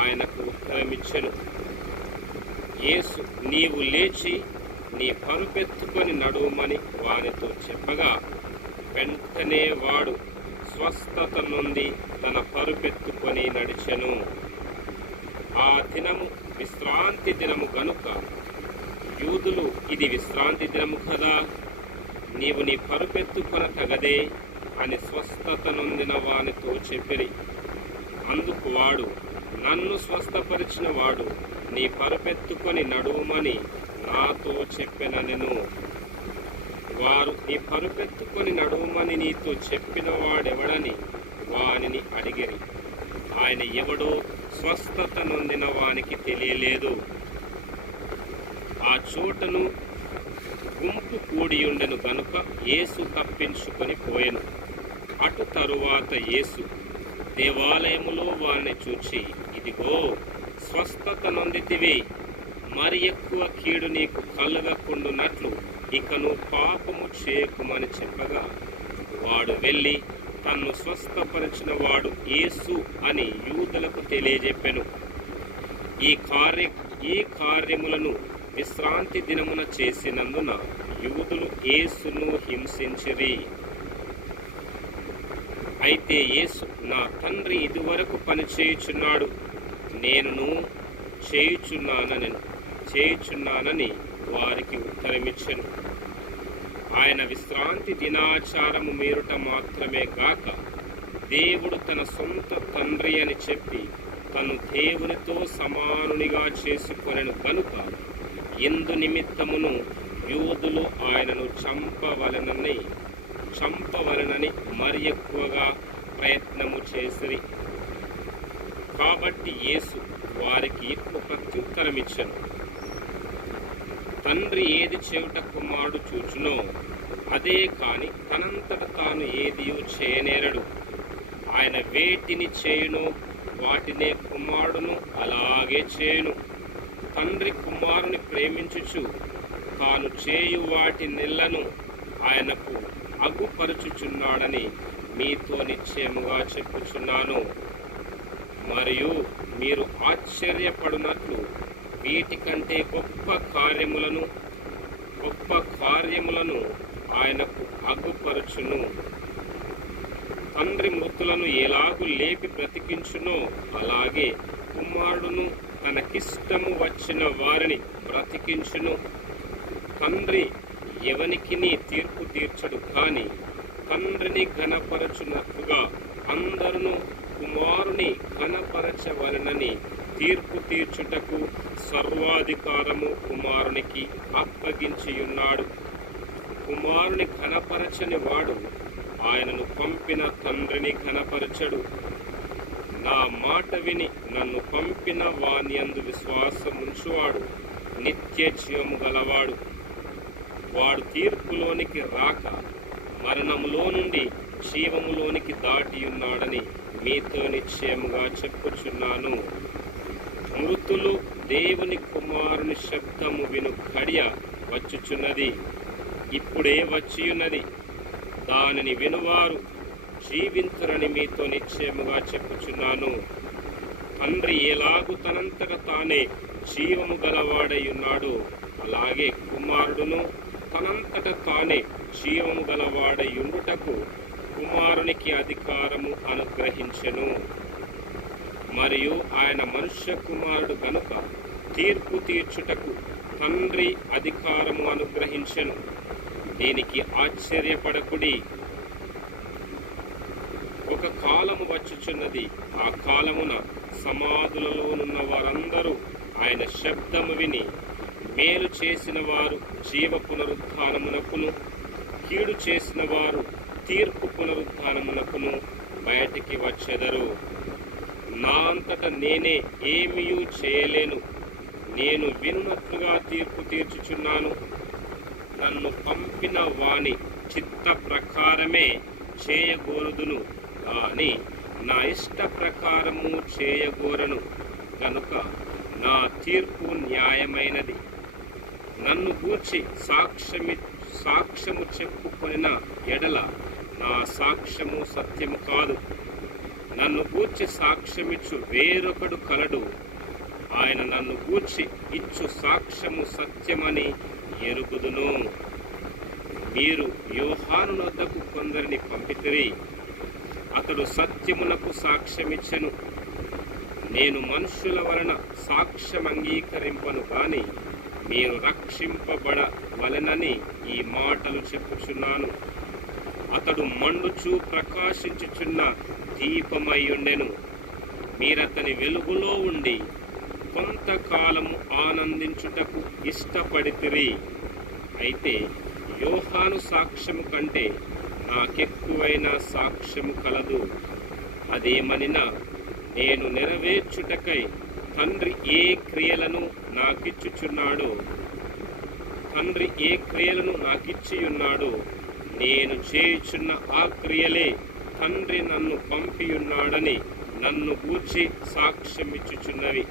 ఆయనకు ఉత్తరమిచ్చెను. యేసు, నీవు లేచి నీ పరుపెత్తుకొని నడుమని వానితో చెప్పగా వెంటనే వాడు స్వస్థత నుండి తన పరుపెత్తుకొని నడిచెను. ఆ దినము విశ్రాంతి దినము గనుక యూదులు, ఇది విశ్రాంతి దినము కదా, నీవు నీ పరుపెత్తుకొన తగదే అని స్వస్థత నొందిన వానితో చెప్పిరి. అందుకు వాడు, నన్ను స్వస్థపరిచిన వాడు నీ పరుపెత్తుకొని నడుమని నాతో చెప్పెననెను. వారు, నీ పరుపెత్తుకొని నడుమని నీతో చెప్పిన వాడెవడని వానిని అడిగిరి. ఆయన ఎవడో స్వస్థత నొందిన వానికి తెలియలేదు. ఆ చోటను గుంపు కూడియుండెను గనుక యేసు తప్పించుకొని పోయెను. అటు తరువాత యేసు దేవాలయములో వారిని చూచి, ఇదిగో, స్వస్థత నొందితివి, మరి ఎక్కువ కీడు నీకు కలగకుండునట్లు ఇకను పాపము చేయకుమని చెప్పగా, వాడు వెళ్ళి తన్ను స్వస్థపరిచిన వాడు యేసు అని యూదులకు తెలియజెప్పెను. ఈ కార్యములను విశ్రాంతి దినమున చేసినందున యూదులు యేసును హింసించిరి. అయితే యేసు, నా తండ్రి ఇదివరకు పని చేయుచున్నాడు, నేనును చేయుచున్నానని వారికి ఉత్తరమిచ్చెను. ఆయన విశ్రాంతి దినాచారము మీరుట మాత్రమే గాక, దేవుడు తన సొంత తండ్రి అని చెప్పి తను దేవునితో సమానునిగా చేసుకొనెను కనుక, ఇందు నిమిత్తమును యూదులు ఆయనను చంపవలనని మరి ఎక్కువగా ప్రయత్నము చేసిరి. కాబట్టి యేసు వారికి ఇట్లు ప్రత్యుత్తరమిచ్చెను, తండ్రి ఏది చేయుట కుమారుడు చూచునో అదే కాని తనంతట తాను ఏదియూ చేయనేరడు. ఆయన వేటిని చేయునో వాటినే కుమారుడును అలాగే చేయును. తండ్రి కుమారుని ప్రేమించుచు తాను చేయు వాటి నెలను ఆయనకు అగుపరుచుచున్నాడని మీతో నిశ్చయముగా చెప్పుచున్నాను. మరియు మీరు ఆశ్చర్యపడునట్లు వీటికంటే గొప్ప కార్యములను ఆయనకు అగుపరచును. తండ్రి మృతులను ఎలాగూ లేపి బ్రతికించునో అలాగే కుమారుడును తనకిష్టము వచ్చిన వారిని బ్రతికించును. తండ్రి ఎవనికిని తీర్పు తీర్చడు, కానీ తండ్రిని ఘనపరచునట్లుగా అందరును కుమారుని ఘనపరచవలనని తీర్పు తీర్చుటకు సర్వాధికారము కుమారునికి అప్పగించియున్నాడు. కుమారుని ఘనపరచని వాడు ఆయనను పంపిన తండ్రిని ఘనపరచడు. నా మాట విని నన్ను పంపిన వాని యందు విశ్వాసముంచువాడు నిత్య జీవము గలవాడు. వాడు తీర్పులోనికి రాక మరణములో నుండి జీవములోనికి దాటియున్నాడని మీతో నిశ్చయముగా చెప్పుచున్నాను. మృతులు దేవుని కుమారుని శబ్దము విను ఘడియ వచ్చుచున్నది, ఇప్పుడే వచ్చియున్నది. దానిని వినువారు జీవింతురని మీతో నిశ్చయముగా చెప్పుచున్నాను. తండ్రి ఎలాగు తనంతట తానే జీవము గలవాడై ఉన్నాడో అలాగే కుమారుడును తనంతట తానే జీవము గలవాడై ఉండుటకు కుమారునికి అధికారము అనుగ్రహించెను. మరియు ఆయన మనుష్య కుమారుడు గనుక తీర్పు తీర్చుటకు తండ్రి అధికారము అనుగ్రహించెను. దీనికి ఆశ్చర్యపడకుడి. ఒక కాలము వచ్చుచున్నది, ఆ కాలమున సమాధులలోనున్న వారందరూ ఆయన శబ్దము విని మేలు చేసిన వారు జీవ పునరుత్థానమునకును, కీడు చేసిన వారు తీర్పు పునరుత్థానమునకును బయటికి వచ్చెదరు. నా అంతట నేనే ఏమీయూ చేయలేను, నేను వినున్నట్లుగా తీర్పు తీర్చుచున్నాను. నన్ను పంపిన వాని చిత్త ప్రకారమే చేయగోరుదును, కానీ నా ఇష్ట ప్రకారము చేయగోరను కనుక నా తీర్పు న్యాయమైనది. నన్ను గూర్చి సాక్ష్యము చెప్పుకొనిన ఎడల నా సాక్ష్యము సత్యము కాదు. నన్ను గూర్చి సాక్ష్యమిచ్చు వేరొకడు కలడు, ఆయన నన్ను గూర్చి ఇచ్చు సాక్ష్యము సత్యమని ఎరుగుదును. మీరు యోహాను వద్దకు కొందరిని పంపితిరి, అతడు సత్యమునకు సాక్ష్యమిచ్చెను. నేను మనుష్యుల వలన సాక్ష్యం అంగీకరింపను, కానీ మీరు రక్షింపబడవలెనని ఈ మాటలు చెప్పుచున్నాను. అతడు మండుచు ప్రకాశించుచున్న దీపమయ్యుండెను. మీరతని వెలుగులో ఉండి కొంతకాలము ఆనందించుటకు ఇష్టపడితిరి. అయితే యోహాను సాక్ష్యము కంటే నాకెక్కువైన సాక్ష్యము కలదు. అదేమనినా నేను నెరవేర్చుటకై తండ్రి ఏ క్రియలను నాకిచ్చియున్నాడో నేను చేయుచున్న ఆ క్రియలే తండ్రి నన్ను పంపియున్నాడని నన్ను గూర్చి సాక్ష్యమిచ్చుచున్నవి,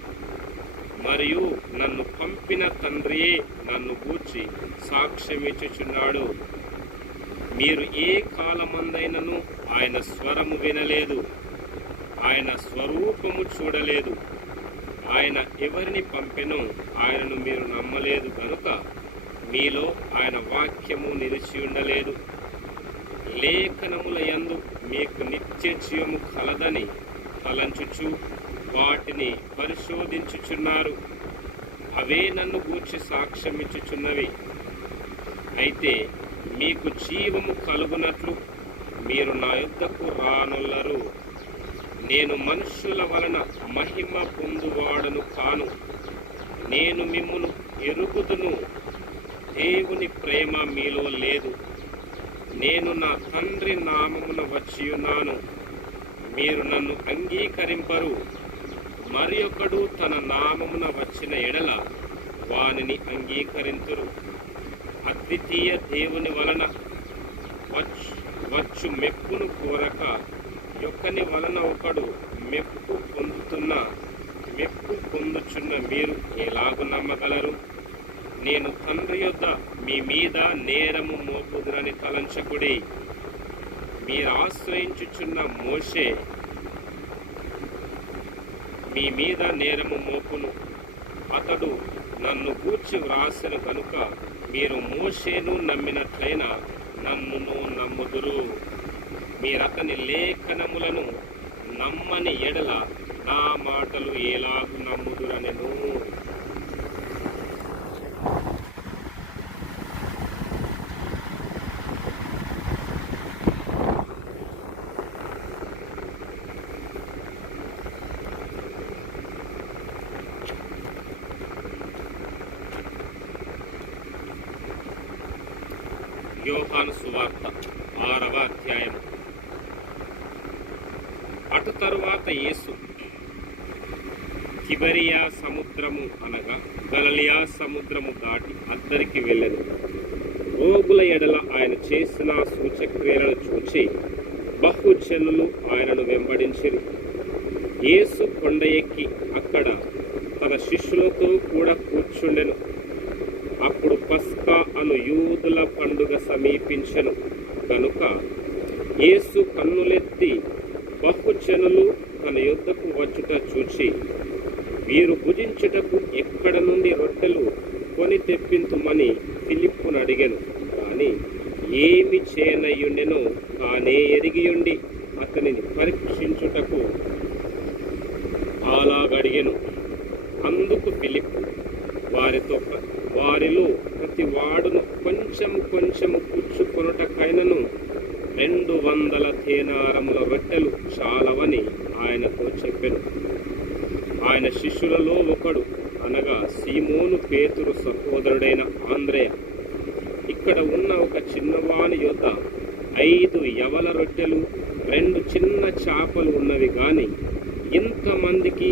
మరియు నన్ను పంపిన తండ్రియే నన్ను గూర్చి సాక్ష్యమిచ్చుచున్నాడు. మీరు ఏ కాలమందైనను ఆయన స్వరము వినలేదు, ఆయన స్వరూపము చూడలేదు. ఆయన ఎవరిని పంపెనో ఆయనను మీరు నమ్మలేదు కనుక మీలో ఆయన వాక్యము నిలిచి ఉండలేదు. లేఖనముల యందు మీకు నిత్య జీవము కలదని తలంచుచు వాటిని పరిశోధించుచున్నారు. అవే నన్ను గూర్చి సాక్ష్యమిచ్చుచున్నవి. అయితే మీకు జీవము కలుగునట్లు మీరు నా యొద్దకు రానొల్లరు. నేను మనుష్యుల వలన మహిమ పొందువాడను కాను. నేను మిమ్మును ఎరుగుదును. దేవుని ప్రేమ మీలో లేదు. నేను నా తండ్రి నామమున వచ్చియున్నాను, మీరు నన్ను అంగీకరింపరు. మరి ఒకడు తన నామమున వచ్చిన ఎడల వానిని అంగీకరింతురు. అద్వితీయ దేవుని వలన వచ్చు మెప్పును కోరక యొక్కని వలన ఒకడు మెప్పు పొందుచున్న మీరు ఎలాగు నమ్మగలరు? నేను తండ్రి యొద్ద మీ మీద నేరము మోపుదునని తలంచకుడి. మీరు ఆశ్రయించుచున్న మోషే మీ మీద నేరము మోపును. అతడు నన్ను గూర్చి వ్రాసెను కనుక మీరు మోషేను నమ్మినట్లయినా నన్నును నమ్ముదురు. మీరతని లేఖనములను నమ్మని ఎడల నా మాటలు ఎలాగు నమ్ముదురనెను. యోహాను సువార్త 6వ అధ్యాయం. అటు తరువాత యేసు తిబెరియా సముద్రము అనగా గలిలయ సముద్రము దాటి అద్దరికి వెళ్ళెను. రోగుల ఎడల ఆయన చేసిన సూచక్రియలను చూచి బహుజనులు ఆయనను వెంబడించిరి. యేసు కొండ ఎక్కి అక్కడ తన శిష్యులతో కూడా కూర్చుండెను. అప్పుడు పస్కా అను యూదుల పండుగ సమీపించెను కనుక యేసు కన్నులెత్తి బహుజనులు తన యొద్దకు వచ్చుట చూచి, వీరు భుజించుటకు ఎక్కడ నుండి రొట్టెలు కొని తెప్పింతుమని ఫిలిప్పును అడిగెను. కానీ ఏమి చేయనయ్యుండెనో తానే ఎరిగియుండి అతనిని పరీక్షించుటకు అలాగడిగెను. అందుకు ఫిలిప్పు వారిలో ప్రతి వాడును కొంచెము పుచ్చుకొనుటకైనను 200 దేనారముల రొట్టెలు చాలవని ఆయనతో చెప్పెను. ఆయన శిష్యులలో ఒకడు అనగా సీమోను పేతురు సహోదరుడైన ఆంద్రేయ ఇక్కడ ఉన్న ఒక చిన్నవాని యొద్ద 5 యవల రొట్టెలు 2 చిన్న చేపలు ఉన్నవి గాని ఇంతమందికి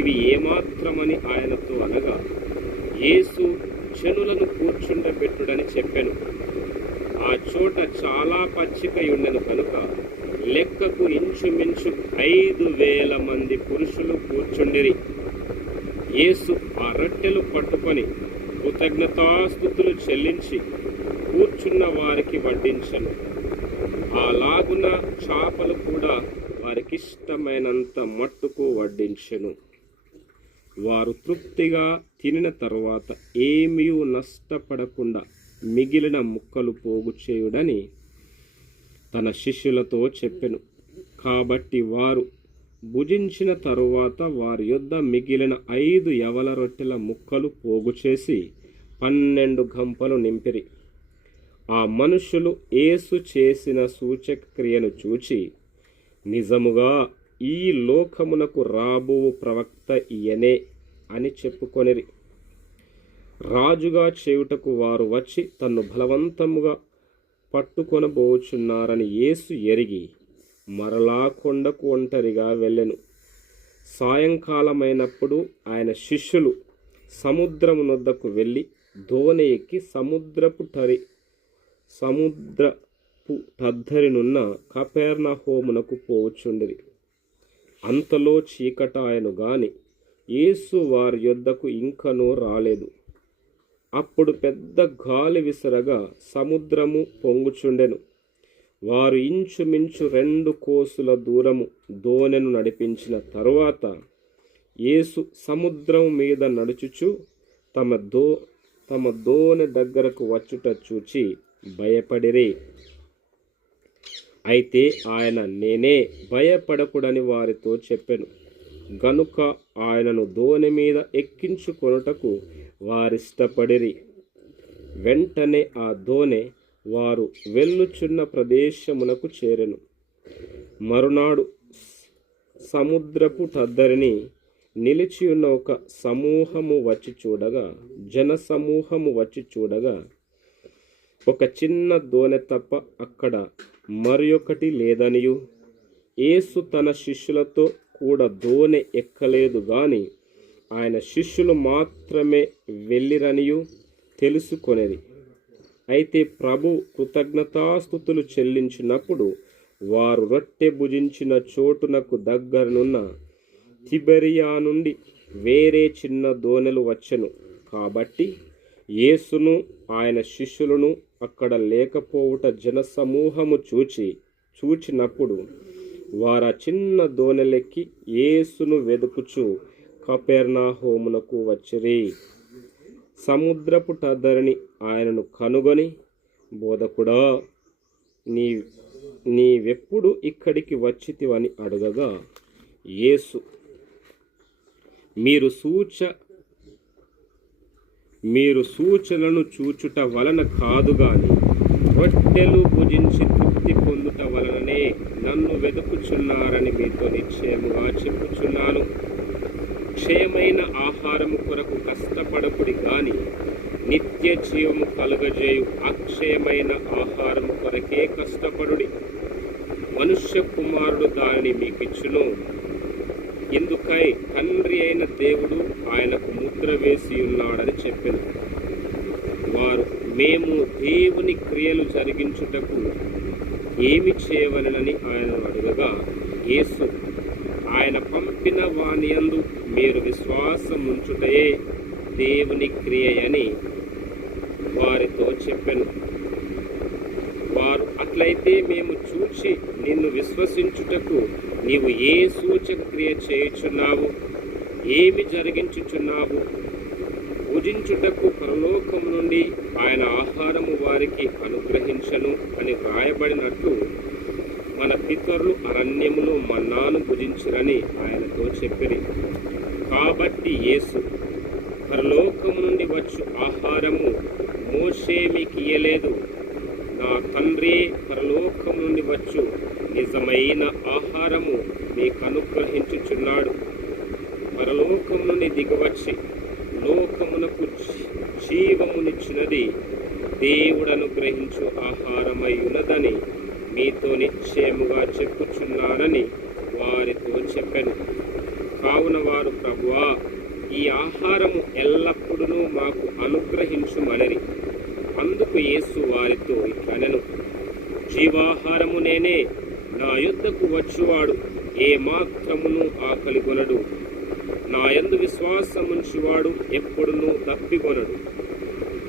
ఇవి ఏమాత్రమని ఆయనతో అనగా యేసు జనులను కూర్చుండబెట్టుడని చెప్పెను. ఆ చోట చాలా పచ్చికయుండెను కనుక లెక్కకు ఇంచుమించు 5,000 మంది పురుషులు కూర్చుండిరి. యేసు ఆ రొట్టెలు పట్టుకొని కృతజ్ఞతాస్తుతులు చెల్లించి కూర్చున్న వారికి వడ్డించెను. అలాగున చేపలు కూడా వారికిష్టమైనంత మట్టుకు వడ్డించెను. వారు తృప్తిగా తినిన తరువాత ఏమీ నష్టపడకుండా మిగిలిన ముక్కలు పోగు చేయుడని తన శిష్యులతో చెప్పెను. కాబట్టి వారు భుజించిన తరువాత వారి యొద్ద మిగిలిన 5 యవల రొట్టెల ముక్కలు పోగు చేసి 12 గంపలు నింపిరి. ఆ మనుషులు యేసు చేసిన సూచక్రియను చూచి, నిజముగా ఈ లోకమునకు రాబోవు ప్రవక్త ఈయనే అని చెప్పుకొనిరి. రాజుగా చేయుటకు వారు వచ్చి తన్ను బలవంతముగా పట్టుకొనబోచున్నారని యేసు ఎరిగి మరలా కొండకు ఒంటరిగా వెళ్ళెను. సాయంకాలమైనప్పుడు ఆయన శిష్యులు సముద్రమునొద్దకు వెళ్ళి దోణి ఎక్కి సముద్రపు తద్దరినున్న కపెర్నహూమునకు పోవుచుండిరి. అంతలో చీకటాయను గాని యేసు వారి యొద్దకు ఇంకనూ రాలేదు. అప్పుడు పెద్ద గాలి విసరగా సముద్రము పొంగుచుండెను. వారు ఇంచుమించు 2 కోసుల దూరము దోణెను నడిపించిన తరువాత యేసు సముద్రం మీద నడుచుచు తమ దోణె దగ్గరకు వచ్చుట చూచి భయపడిరి. అయితే ఆయన నేనే, భయపడకుడని వారితో చెప్పెను. గనుక ఆయనను దోణె మీద ఎక్కించుకొనుటకు వారిష్టపడిరి. వెంటనే ఆ దోణె వారు వెళ్ళుచున్న ప్రదేశమునకు చేరెను. మరునాడు సముద్రపు టద్దరిని నిలిచియున్న ఒక జనసమూహము వచ్చి చూడగా ఒక చిన్న దోణె తప్ప అక్కడ మరి ఒకటి లేదనియు, యేసు తన శిష్యులతో కూడా దోణె ఎక్కలేదు గాని ఆయన శిష్యులు మాత్రమే వెళ్ళిరనియు తెలుసుకొనిరి. అయితే ప్రభు కృతజ్ఞతాస్తుతులు చెల్లించినప్పుడు వారు రొట్టె భుజించిన చోటునకు దగ్గరనున్న తిబెరియా నుండి వేరే చిన్న దోణెలు వచ్చెను. కాబట్టి యేసును ఆయన శిష్యులను అక్కడ లేకపోవుట జనసమూహము చూచినప్పుడు వారు చిన్న దోణెలెక్కి యేసును వెదుకుచు కపెర్నహూమునకు వచ్చిరి. సముద్రపు టద్దరిని ఆయనను కనుగొని, బోధకుడా, నీవెప్పుడు ఇక్కడికి వచ్చితివని అడగగా, యేసు మీరు సూచనలను చూచుట వలన కాదు గాని రొట్టెలు భుజించి తృప్తి పొందుట వలననే నన్ను వెదుకుచున్నారని మీతో నిశ్చయముగా చెప్పుచున్నాను. క్షయమైన ఆహారము కొరకు కష్టపడకుడి గాని నిత్య జీవము కలుగజేయు అక్షయమైన ఆహారము కొరకే కష్టపడుడి. మనుష్య కుమారుడు దానిని మీకిచ్చును. ఇందుకై తండ్రి అయిన దేవుడు ఆయనకు ముద్ర వేసి ఉన్నాడని చెప్పెను. వారు, మేము దేవుని క్రియలు జరిగించుటకు ఏమి చేయవలెనని ఆయనను అడగగా, యేసు ఆయన పంపిన వాని యందు మీరు విశ్వాసముంచుటయే దేవుని క్రియయని వారితో చెప్పెను. వారు, అట్లయితే మేము చూచి నిన్ను విశ్వసించుటకు నీవు ఏ సూచక క్రియ చేయుచున్నావు, ఏమి జరిగించుచున్నావు? భుజించుటకు పరలోకం నుండి ఆయన ఆహారము వారికి అనుగ్రహించను అని వ్రాయబడినట్లు మన పితరులు అరణ్యములో మన్నాను భుజించిరని ఆయనతో చెప్పిరి. కాబట్టి యేసు, పరలోకము నుండి వచ్చు ఆహారము మోషే మీకు ఇయ్యలేదు, నా తండ్రి పరలోకం నుండి వచ్చు నిజమైన ఆహారము మీకు అనుగ్రహించుచున్నాడు. పరలోకం నుండి దిగవచ్చి లోకమునకు జీవమునిచ్చినది దేవుడు అనుగ్రహించు ఆహారమై ఉన్నదని మీతో నిశ్చయముగా చెప్పుచున్నానని వారితో చెప్పెను. కావున వారు, ప్రభువా, ఈ ఆహారము ఎల్లప్పుడూ మాకు అనుగ్రహించుమనిరి. అందుకు యేసు వారితో ఇట్లనెను, జీవాహారము నేనే. నా యొద్దకు వచ్చువాడు ఏ మాత్రమును ఆకలిగొనడు. నా యందు విశ్వాసముంచువాడు ఎప్పుడునూ దప్పికొనడు.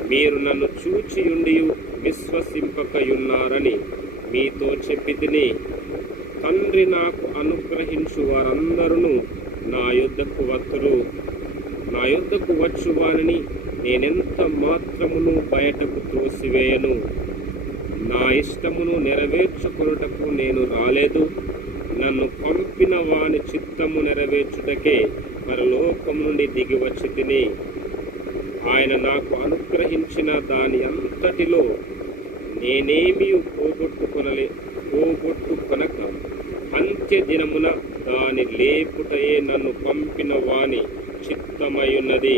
మీరు నన్ను చూచియుండియు విశ్వసింపకయున్నారని మీతో చెప్పితిని. తండ్రి నాకు అనుగ్రహించు వారందరూ నా యొద్దకు వత్తురు. నా యొద్దకు వచ్చువానిని నేనెంత మాత్రమును బయటకు త్రోసివేయను. నా ఇష్టమును నెరవేర్చుకొనుటకు నేను రాలేదు, నన్ను పంపిన వాని చిత్తము నెరవేర్చుటకే పరలోకం నుండి దిగి వచ్చి తిని. ఆయన నాకు అనుగ్రహించిన దాని అంతటిలో నేనేమీ పోగొట్టుకొనక అంత్య దినమున దాని లేపుటయే నన్ను పంపిన వాని చిత్తమయున్నది.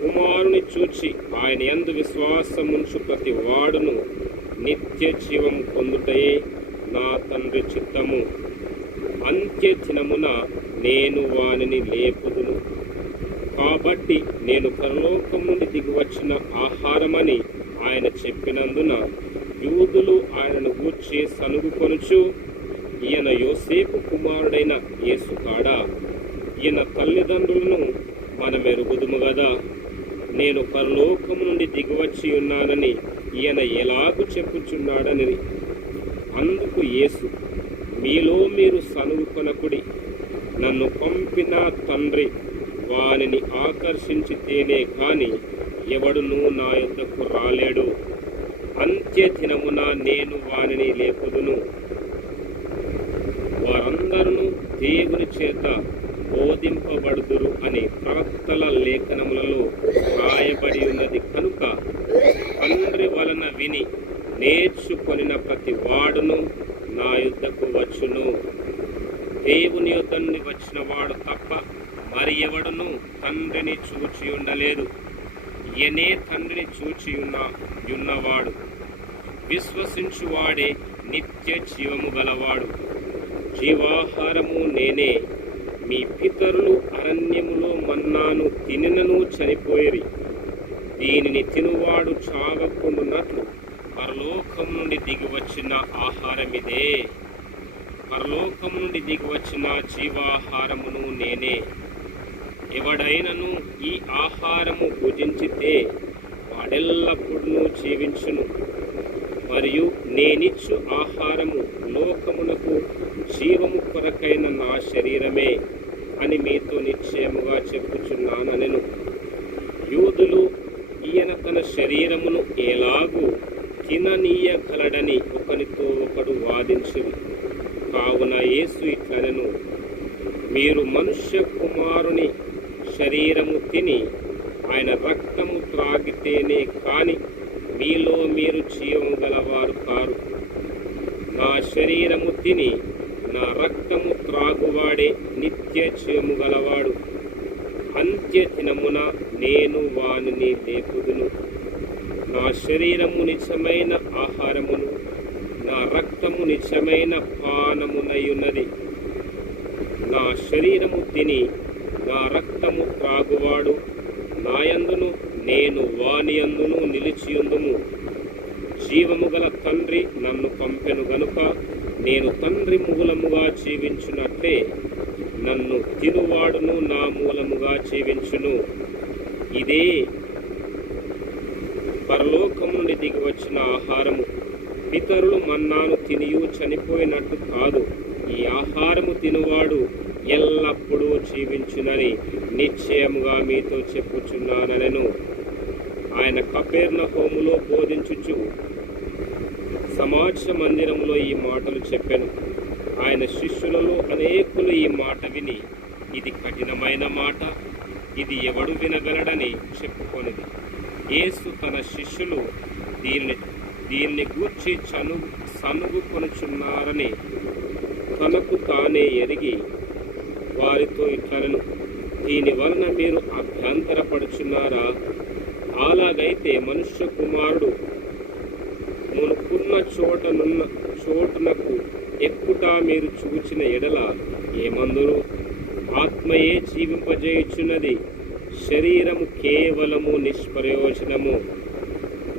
కుమారుని చూచి ఆయన యందు విశ్వాసముంచు ప్రతి వాడును నిత్య జీవము పొందుటయే నా తండ్రి చిత్తము. అంత్య దినమున నేను వానిని లేపుదును. కాబట్టి నేను పరలోకం నుండి దిగివచ్చిన ఆహారమని ఆయన చెప్పినందున యూదులు ఆయనను గూర్చి సనుగుకొనుచు, ఈయన యోసేపు కుమారుడైన యేసు కాడా? ఈయన తల్లిదండ్రులను మనమెరుగుదుము గదా. నేను పరలోకము నుండి దిగివచ్చి ఉన్నానని ఈయన ఎలాగూ చెప్పుచున్నాడని. అందుకు యేసు, మీలో మీరు సనుగుకొనకుడి. నన్ను పంపిన తండ్రి వానిని ఆకర్షించితేనే కాని ఎవడునూ నా యొద్దకు రాలేడు. అంత్య దినమున నేను వానిని లేపుదును. వారందరూ దేవుని చేత బోధింపబడుదురు అని ప్రవక్తల లేఖనములలో రాయబడి ఉన్నది కనుక తండ్రి వలన విని నేర్చుకొనిన ప్రతి వాడును నా యుద్ధకు వచ్చును. దేవుని యొద్ద నుండి వచ్చిన వాడు తప్ప మరి ఎవడును తండ్రిని చూచి ఉండలేదు. ఈయనే తండ్రిని చూచి ఉన్నవాడు. విశ్వసించువాడే నిత్య జీవము గలవాడు. జీవాహారము నేనే. మీ పితరులు అరణ్యములో మన్నాను తినినను చనిపోయిరి. దీనిని తినువాడు చావకుండునట్లు పరలోకం నుండి దిగివచ్చిన ఆహారమిదే. పరలోకం నుండి దిగివచ్చిన జీవాహారమును నేనే. ఎవడైనను ఈ ఆహారము భుజించితే వాడెల్లప్పుడూ జీవించును. మరియు నేనిచ్చు ఆహారము లోకమునకు జీవము కొరకైన నా శరీరమే అని మీతో నిశ్చయముగా చెప్పుచున్నానెను. యూదులు ఈయన తన శరీరమును ఎలాగూ తిననీయగలడని ఒకనితో ఒకడు వాదించిరి. కావున యేసు ఇట్లనెను, మీరు మనుష్య కుమారుని శరీరము తిని ఆయన రక్తము త్రాగితేనే కాని మీలో మీరు జీవము గలవారు కారు. నా శరీరము తిని నా రక్తము త్రాగువాడే నిత్య జీవము గలవాడు. అంత్య దినమున నేను వానిని లేపుదును. నా శరీరము నిజమైన ఆహారమును, నా రక్తము నిజమైన పానమునయున్నది. నా శరీరము తిని నా రక్తము త్రాగువాడు నాయందును నేను వానియందును నిలిచియుందుము. జీవము గల తండ్రి నన్ను పంపెను గనుక నేను తండ్రి మూలముగా జీవించున్నట్లే నన్ను తినువాడును నా మూలముగా జీవించును. ఇదే పరలోకము నుండి దిగి వచ్చిన ఆహారము. పితరులు మన్నాను తినియు చనిపోయినట్టు కాదు. ఈ ఆహారము తినువాడు ఎల్లప్పుడూ జీవించునని నిశ్చయముగా మీతో చెప్పుచున్నానెను. ఆయన కపెర్నహూములో బోధించుచు సమాజ మందిరములో ఈ మాటలు చెప్పెను. ఆయన శిష్యులలో అనేకులు ఈ మాట విని, ఇది కఠినమైన మాట, ఇది ఎవడు వినగలడని చెప్పుకొనిది. యేసు తన శిష్యులు దీన్ని గూర్చి సనుగుకొనుచున్నారని తనకు తానే ఎరిగి వారితో ఇట్లనెను, దీని వలన మీరు అభ్యంతరపడుచున్నారా? అలాగైతే మనుష్య కుమారుడు మునుకున్న చోటునకు ఎక్కుట మీరు చూచిన ఎడల ఏమందురు? ఆత్మయే జీవింపజేయుచున్నది, శరీరము కేవలము నిష్ప్రయోజనము.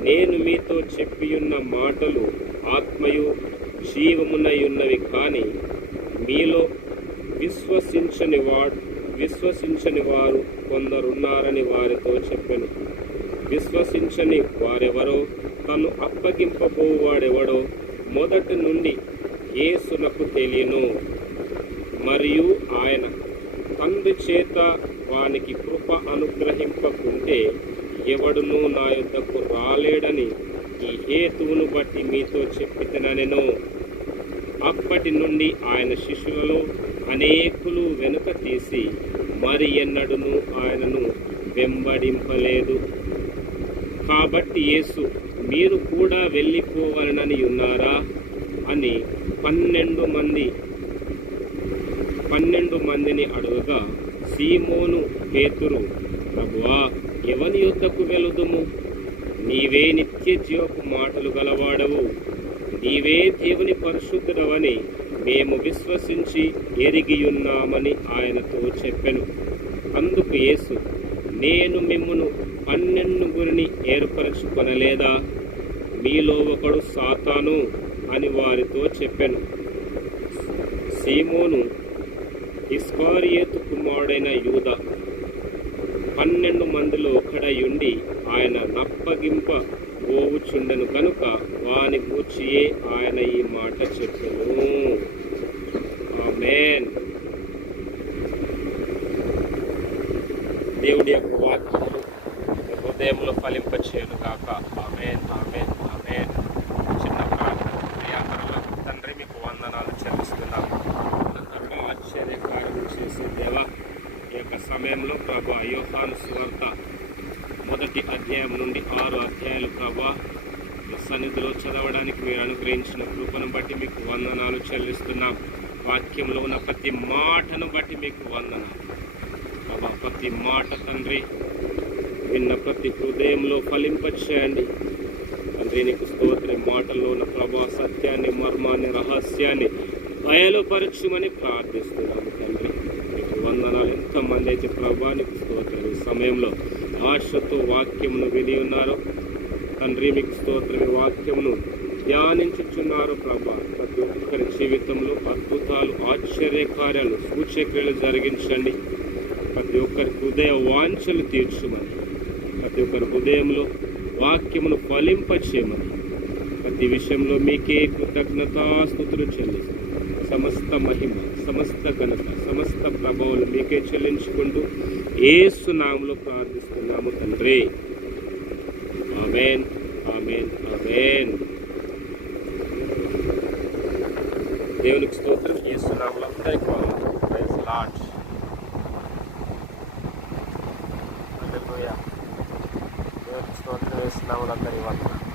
నేను మీతో చెప్పియున్న మాటలు ఆత్మయు జీవమునయున్నవి, కానీ మీలో విశ్వసించని వారు కొందరున్నారని వారితో చెప్పెను. విశ్వసించని వారెవరో, తను అప్పగింపబోవాడెవడో మొదటి నుండి యేసునకు తెలియను. మరియు ఆయన తండ్రి చేత వానికి కృప అనుగ్రహింపకుంటే ఎవడునూ నా యొద్దకు రాలేడని ఈ హేతువును బట్టి మీతో చెప్పితనెను. అప్పటి నుండి ఆయన శిష్యులలో అనేకులు వెనుక తీసి మరి ఎన్నడూను ఆయనను వెంబడింపలేదు. కాబట్టి యేసు, మీరు కూడా వెళ్ళిపోవాలని ఉన్నారా అని 12 మందిని అడుగగా, సీమోను పేతురు, ప్రభువా, ఎవని యొద్దకు వెళుదుము? నీవే నిత్య జీవపు మాటలు గలవాడవు, నీవే దేవుని పరిశుద్ధుడవని మేము విశ్వసించి ఎరిగియున్నామని ఆయనతో చెప్పెను. అందుకు యేసు, నేను మిమ్మును 12 ఏర్పరచుకొనలేదా? మీలో ఒకడు సాతాను అని వారితో చెప్పెను. సీమోను, ఇస్కారియోతు కుమారుడైన యూదా 12 మందిలో ఒకడయుండి ఆయన నప్పగింపబోవుచుండెను కనుక వాని గూర్చియే ఆయన ఈ మాట చెప్పును. ఆమేన్. దేవుడి యొక్క వాక్యములు హృదయంలో ఫలింపచేయును గాక. ఆమేన్, ఆమేన్, ఆమేన్. చిన్న ప్రార్థన. ప్రియాకరులకు తండ్రి, మీకు వందనాలు చెల్లిస్తున్నాము. ఆశ్చర్యకార్యం చేసే దేవా, ఈ యొక్క సమయంలో ప్రభా యోహాను సువార్త 1 అధ్యాయం నుండి 6 అధ్యాయాలు ప్రభా మీ సన్నిధిలో చదవడానికి మీరు అనుగ్రహించిన కృపను బట్టి మీకు వందనాలు చెల్లిస్తున్నాం. వాక్యంలో ఉన్న ప్రతి మాటను బట్టి మీకు వందనాలు ప్రభా. ప్రతి మాట తండ్రి విన్న ప్రతి హృదయంలో ఫలింపచేయండి తండ్రి. నీకు స్తోత్రం. మాటల్లో ఉన్న ప్రభా సత్యాన్ని, మర్మాన్ని, రహస్యాన్ని బయలుపరచుమని ప్రార్థిస్తున్నాము తండ్రి. నీకు వందనాలు. ఎంతమంది అయితే ప్రభా నీకు స్తోత్రం ఈ సమయంలో ఆశతో వాక్యమును విని ఉన్నారో తండ్రి, మీకు స్తోత్రం. ఈ వాక్యమును ధ్యానించుచున్నారు ప్రభా. ప్రతి ఒక్కరి జీవితంలో అద్భుతాలు, ఆశ్చర్యకార్యాలు, సూచక్రియలు జరిగించండి. ప్రతి ఒక్కరి హృదయ వాంఛలు తీర్చుమని, ప్రతి ఒక్కరి హృదయంలో వాక్యమును ఫలింపచేయమని, ప్రతి విషయంలో మీకే కృతజ్ఞతాస్తుతులు చెల్లిస్తాం. సమస్త మహిమ, సమస్త ఘనత, సమస్త ప్రభావాలు మీకే చెల్లించుకుంటూ యేసు నామములో ప్రార్థిస్తున్నాము తండ్రి. ఆమేన్, ఆమేన్, ఆమేన్. దేవునికి స్తోత్రం. యేసు నామములో అందరికీ వందనాలు. Praise Lord. హల్లెలూయా. దేవునికి స్తోత్రం. యేసు నామములో అందరికీ వందనాలు.